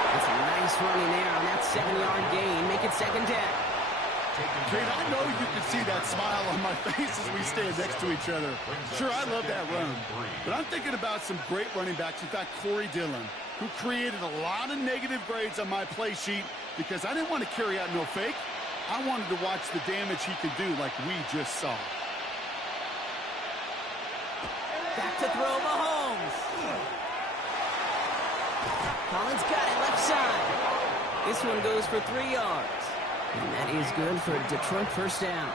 That's a nice running there on that 7-yard gain. Make it 2nd down. Kate, I know you can see that smile on my face as we stand next to each other. Sure, I love that run. But I'm thinking about some great running backs. In fact, Corey Dillon, who created a lot of negative grades on my play sheet because I didn't want to carry out no fake. I wanted to watch the damage he could do like we just saw. Back to throw, Mahomes. Collins got it left side. This one goes for 3 yards. And that is good for a Detroit first down.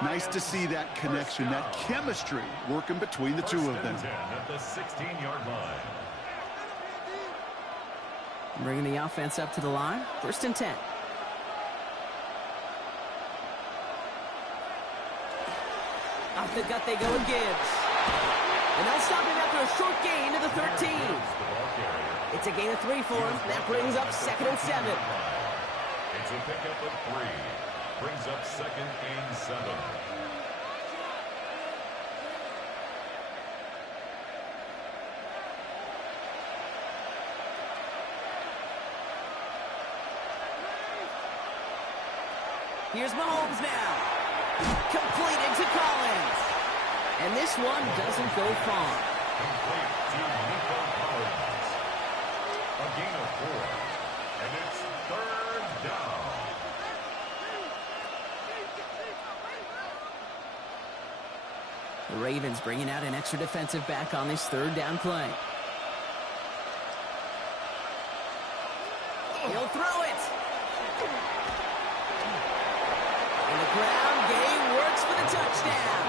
Nice to see that connection, that chemistry working between the two of them. At the 16-yard line. Bringing the offense up to the line. 1st and 10. Off the gut they go with Gibbs. And they'll stop him after a short gain to the 13. It's a gain of 3 for him. That brings up 2nd and 7. It's a pickup of 3. Brings up 2nd and 7. Here's Mahomes now. Completed to Collins. And this one doesn't go far. Complete to Nico Collins. A gain of 4. And it's 3rd down. The Ravens bringing out an extra defensive back on this 3rd down play. He'll throw it. And the ground game works for the touchdown.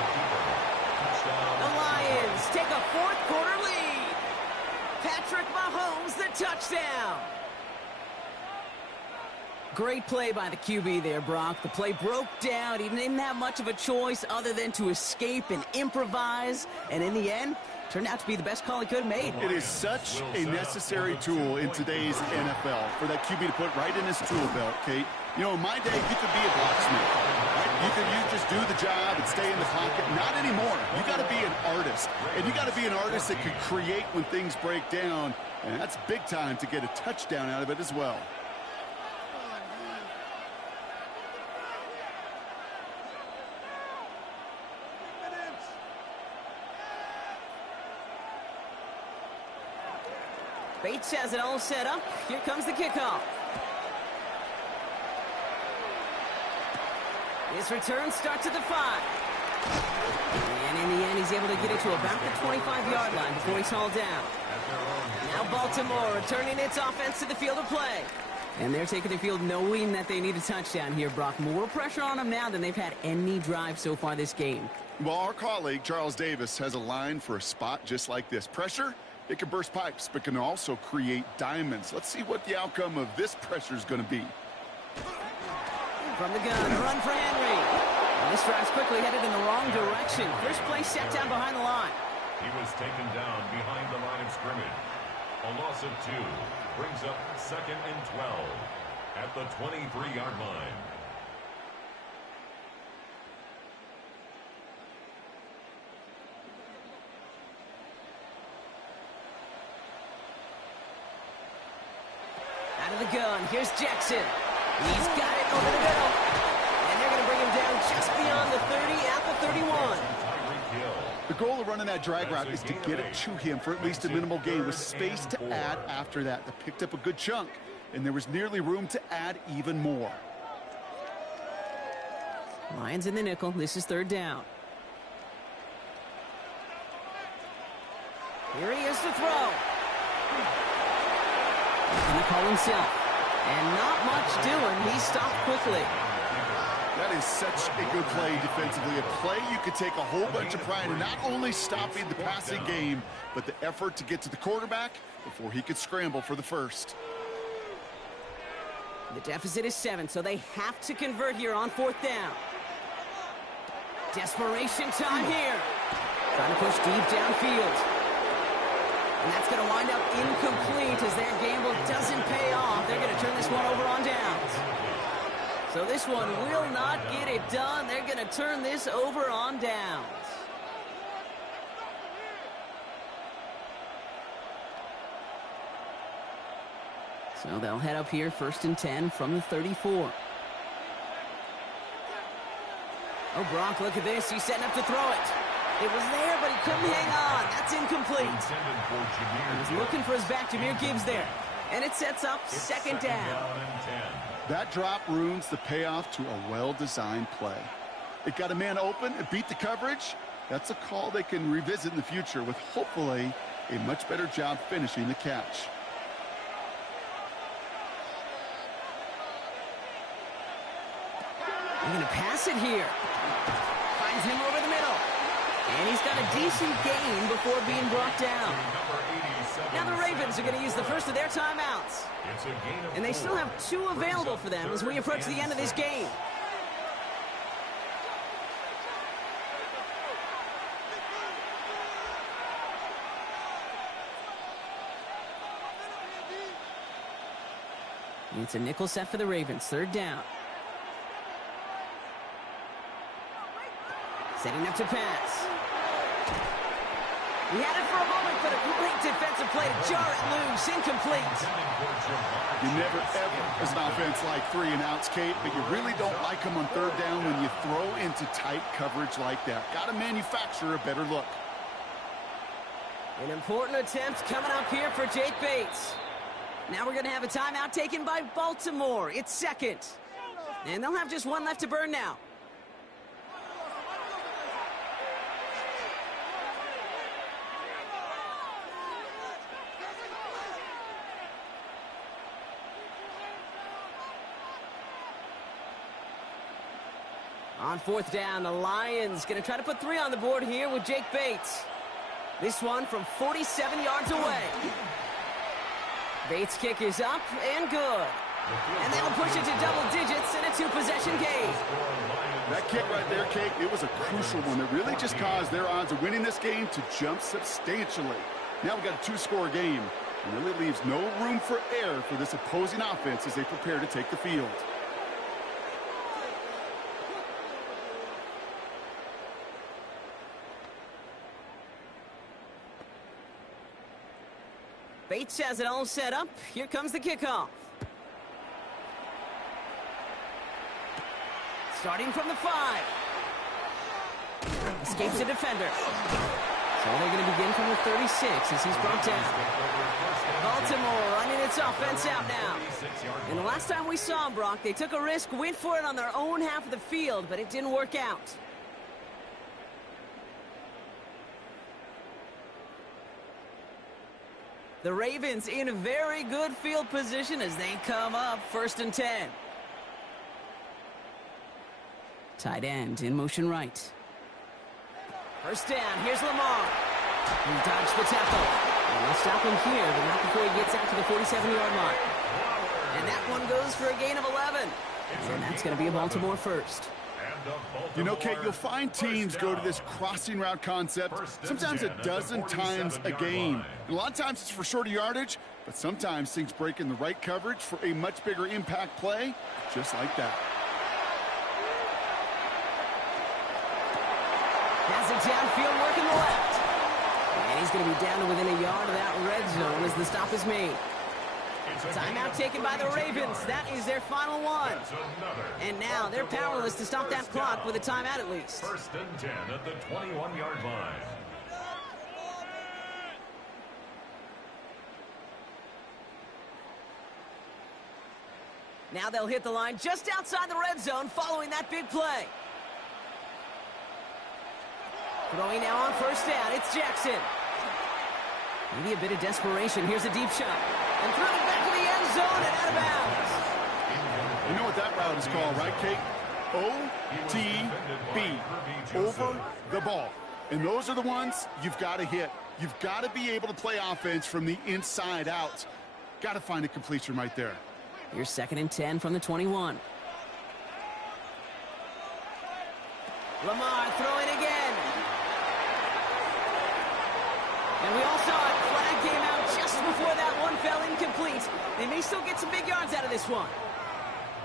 The Lions take a 4th quarter lead. Patrick Mahomes, the touchdown. Great play by the QB there, Brock. The play broke down. He didn't have much of a choice other than to escape and improvise. And in the end, turned out to be the best call he could have made. It is such a necessary tool in today's NFL for that QB to put right in his tool belt, Kate. You know, in my day, you could be a blacksmith. Right? You just do the job and stay in the pocket. Not anymore. You got to be an artist. And you got to be an artist that can create when things break down. And that's big time to get a touchdown out of it as well. Bates has it all set up. Here comes the kickoff. His return starts at the 5. And in the end, he's able to get it to about the 25-yard line before he's hauled down. Now Baltimore returning its offense to the field of play. And they're taking the field knowing that they need a touchdown here, Brock. More pressure on them now than they've had any drive so far this game. Well, our colleague, Charles Davis, has a line for a spot just like this. Pressure, it can burst pipes, but can also create diamonds. Let's see what the outcome of this pressure is going to be. From the gun, run for Henry. And this drive's quickly headed in the wrong direction. First play set down behind the line. He was taken down behind the line of scrimmage. A loss of 2 brings up 2nd and 12 at the 23-yard line. Out of the gun, here's Jackson. He's got it over the middle. And they're going to bring him down just beyond the 30 at the 31. The goal of running that drag route is to get it to him for at least a minimal gain with space to add after that. They picked up a good chunk, and there was nearly room to add even more. Lions in the nickel. This is 3rd down. Here he is to throw. And the call himself. And not much doing. He stopped quickly. That is such a good play defensively. A play you could take a whole bunch of pride in, not only stopping the passing game, but the effort to get to the quarterback before he could scramble for the first. The deficit is 7, so they have to convert here on 4th down. Desperation time here. Trying to push deep downfield. And that's going to wind up incomplete as their gamble doesn't pay off. They're going to turn this one over on downs. So this one will not get it done. They're going to turn this over on downs. So they'll head up here 1st and 10 from the 34. Oh, Brock, look at this. He's setting up to throw it. It was there, but he couldn't hang on. That's incomplete. He was looking for his back, Jahmyr Gibbs there. And it sets up 2nd down. That drop ruins the payoff to a well-designed play. It got a man open, it beat the coverage. That's a call they can revisit in the future with hopefully a much better job finishing the catch. They're going to pass it here. Finds him over the middle. And he's got a decent gain before being brought down. Now the Ravens are going to use the first of their timeouts. And they still have 2 available for them as we approach the end of this game. It's a nickel set for the Ravens. 3rd down. Setting up to pass. He had it for a moment, but a great defensive play to jar it loose. Incomplete. You never, ever, as an offense, like 3 and outs, Kate, but you really don't like them on 3rd down when you throw into tight coverage like that. Got to manufacture a better look. An important attempt coming up here for Jake Bates. Now we're going to have a timeout taken by Baltimore. It's 2nd. And they'll have just 1 left to burn now. On 4th down, the Lions going to try to put 3 on the board here with Jake Bates. This one from 47 yards away. Bates' kick is up and good. And that'll push it to double digits in a 2-possession game. That kick right there, Kate, it was a crucial one. It really just caused their odds of winning this game to jump substantially. Now we've got a 2-score game. It really leaves no room for error for this opposing offense as they prepare to take the field. Bates has it all set up. Here comes the kickoff. Starting from the 5. Escapes a defender. So they're going to begin from the 36 as he's brought down. Baltimore running its offense out now. And the last time we saw them, Brock, they took a risk, went for it on their own half of the field, but it didn't work out. The Ravens in a very good field position as they come up 1st and 10. Tight end in motion right. First down, here's Lamar. He dodged the tackle. And they'll stop him here, but not before he gets out to the 47-yard line. And that one goes for a gain of 11. And that's going to be a Baltimore first. You know, Kate, you'll find teams go to this crossing route concept sometimes a dozen times a game. And a lot of times it's for shorter yardage, but sometimes things break in the right coverage for a much bigger impact play, just like that. Has it downfield, working the left. And he's going to be down to within a yard of that red zone as the stop is made. Timeout taken by the Ravens. That is their final one. And now they're powerless to stop that clock with a timeout at least. 1st and 10 at the 21-yard line. Now they'll hit the line just outside the red zone following that big play. Throwing now on 1st down, it's Jackson. Maybe a bit of desperation. Here's a deep shot. And through the back of the end zone and out of bounds. You know what that route is called, right, Kate? OTB, over the ball. And those are the ones you've got to hit. You've got to be able to play offense from the inside out. Got to find a completion right there. Here's 2nd and 10 from the 21. Lamar throwing again. And we all saw it. Flag came out just before that one fell incomplete. They may still get some big yards out of this one.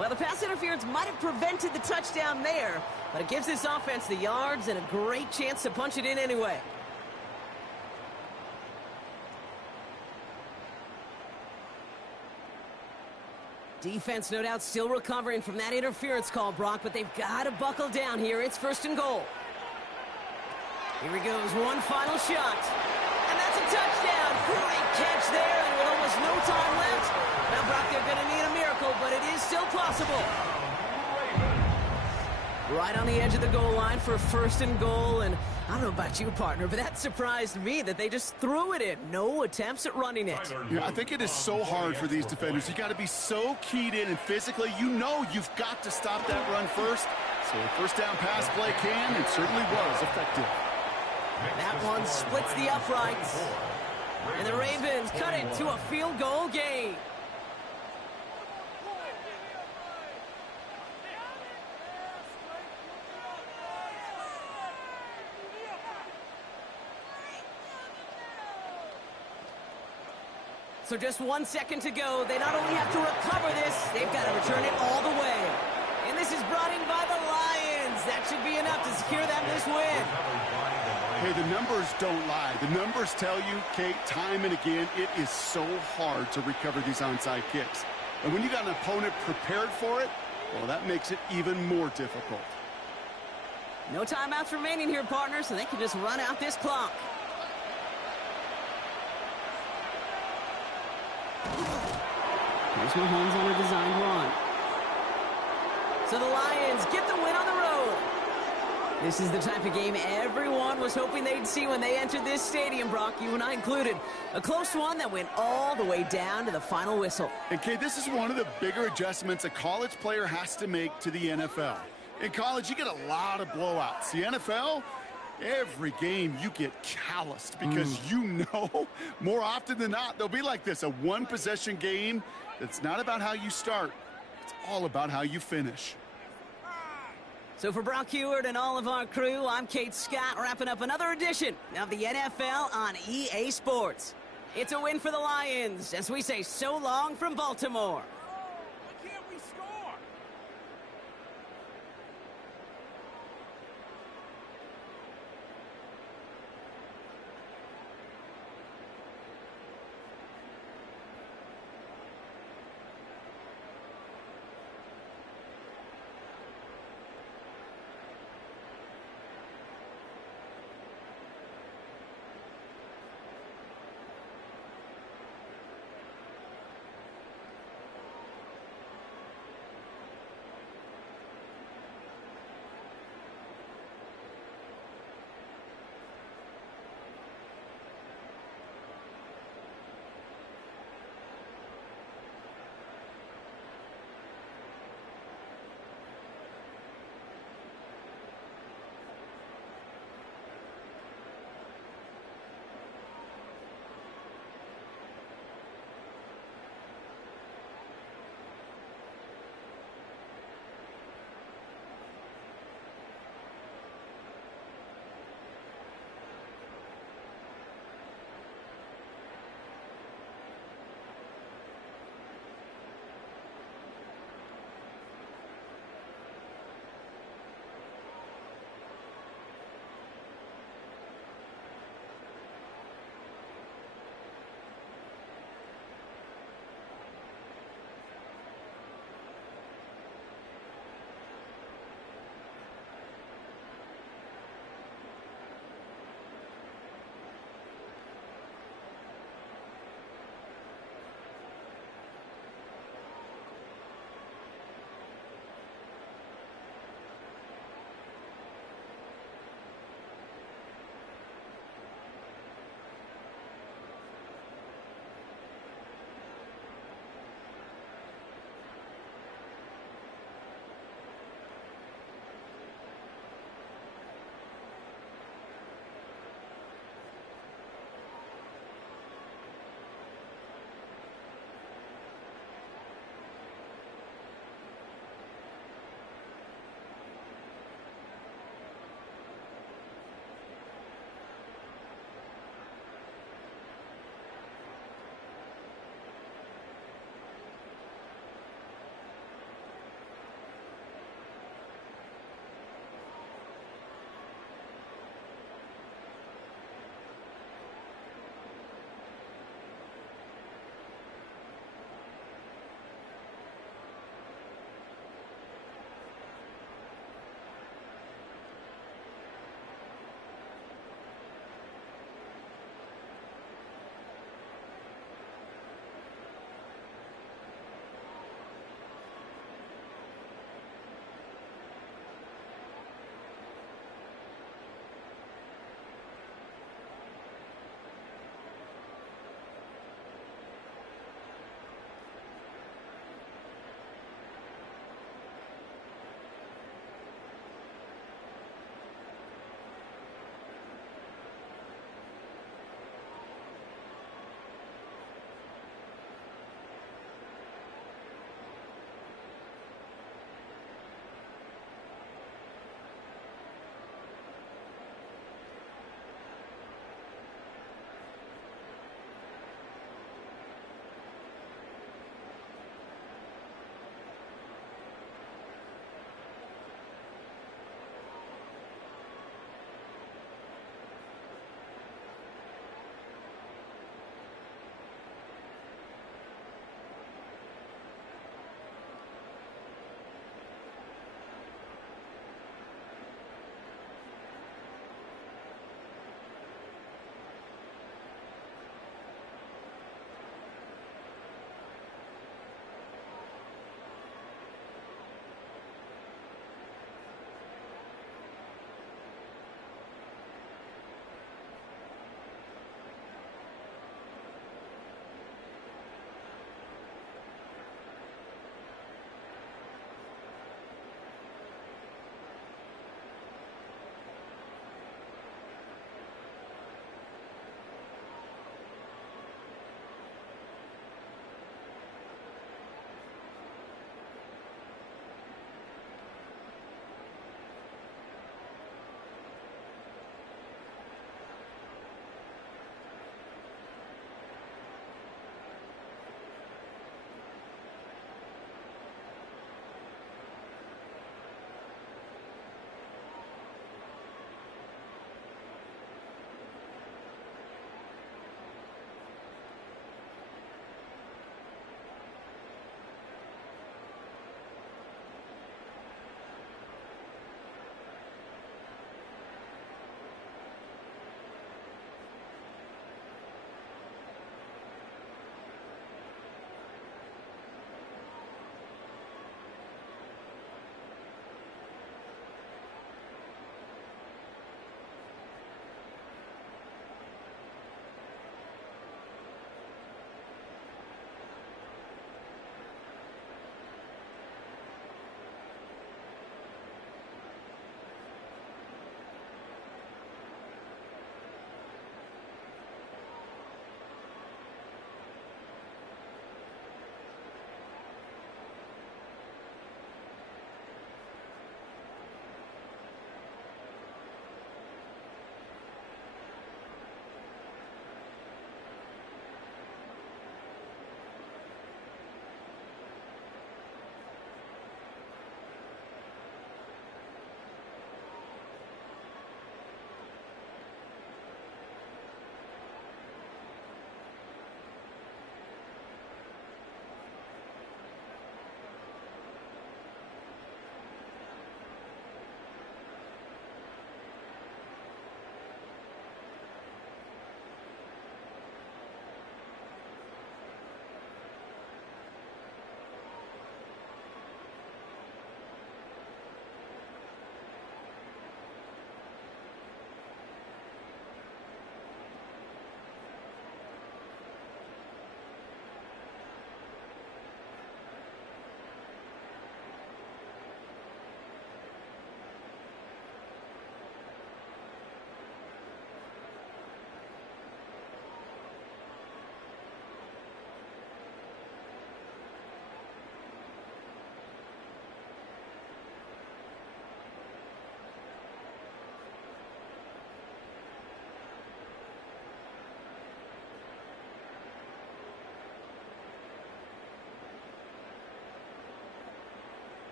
Well, the pass interference might have prevented the touchdown there, but it gives this offense the yards and a great chance to punch it in anyway. Defense, no doubt, still recovering from that interference call, Brock, but they've got to buckle down here. It's 1st and goal. Here he goes, one final shot. And that's a touchdown. Great catch there, and with almost no time left. Now, Brock, they're going to need a miracle, but it is still possible. Right on the edge of the goal line for 1st and goal, and I don't know about you, partner, but that surprised me that they just threw it in. No attempts at running it. Yeah, I think it is so hard for these defenders. You got to be so keyed in, and physically, you know you've got to stop that run first. So a 1st down pass play can and certainly was effective. That one splits the uprights. And the Ravens cut it to a field goal game. So just 1 second to go. They not only have to recover this, they've got to return it all the way. And this is brought in by the Lions. That should be enough to secure them this win. Hey, the numbers don't lie. The numbers tell you, Kate, time and again, it is so hard to recover these onside kicks. And when you got an opponent prepared for it, well, that makes it even more difficult. No timeouts remaining here, partner, so they can just run out this clock. Here's Mahomes on a designed run. So the Lions get the win on the road. This is the type of game everyone was hoping they'd see when they entered this stadium, Brock, you and I included. A close one that went all the way down to the final whistle. And, Kate, this is one of the bigger adjustments a college player has to make to the NFL. In college, you get a lot of blowouts. The NFL, every game you get calloused because you know more often than not they'll be like this, a one-possession game that's not about how you start. It's all about how you finish. So for Brock Huard and all of our crew, I'm Kate Scott, wrapping up another edition of the NFL on EA Sports. It's a win for the Lions as we say so long from Baltimore.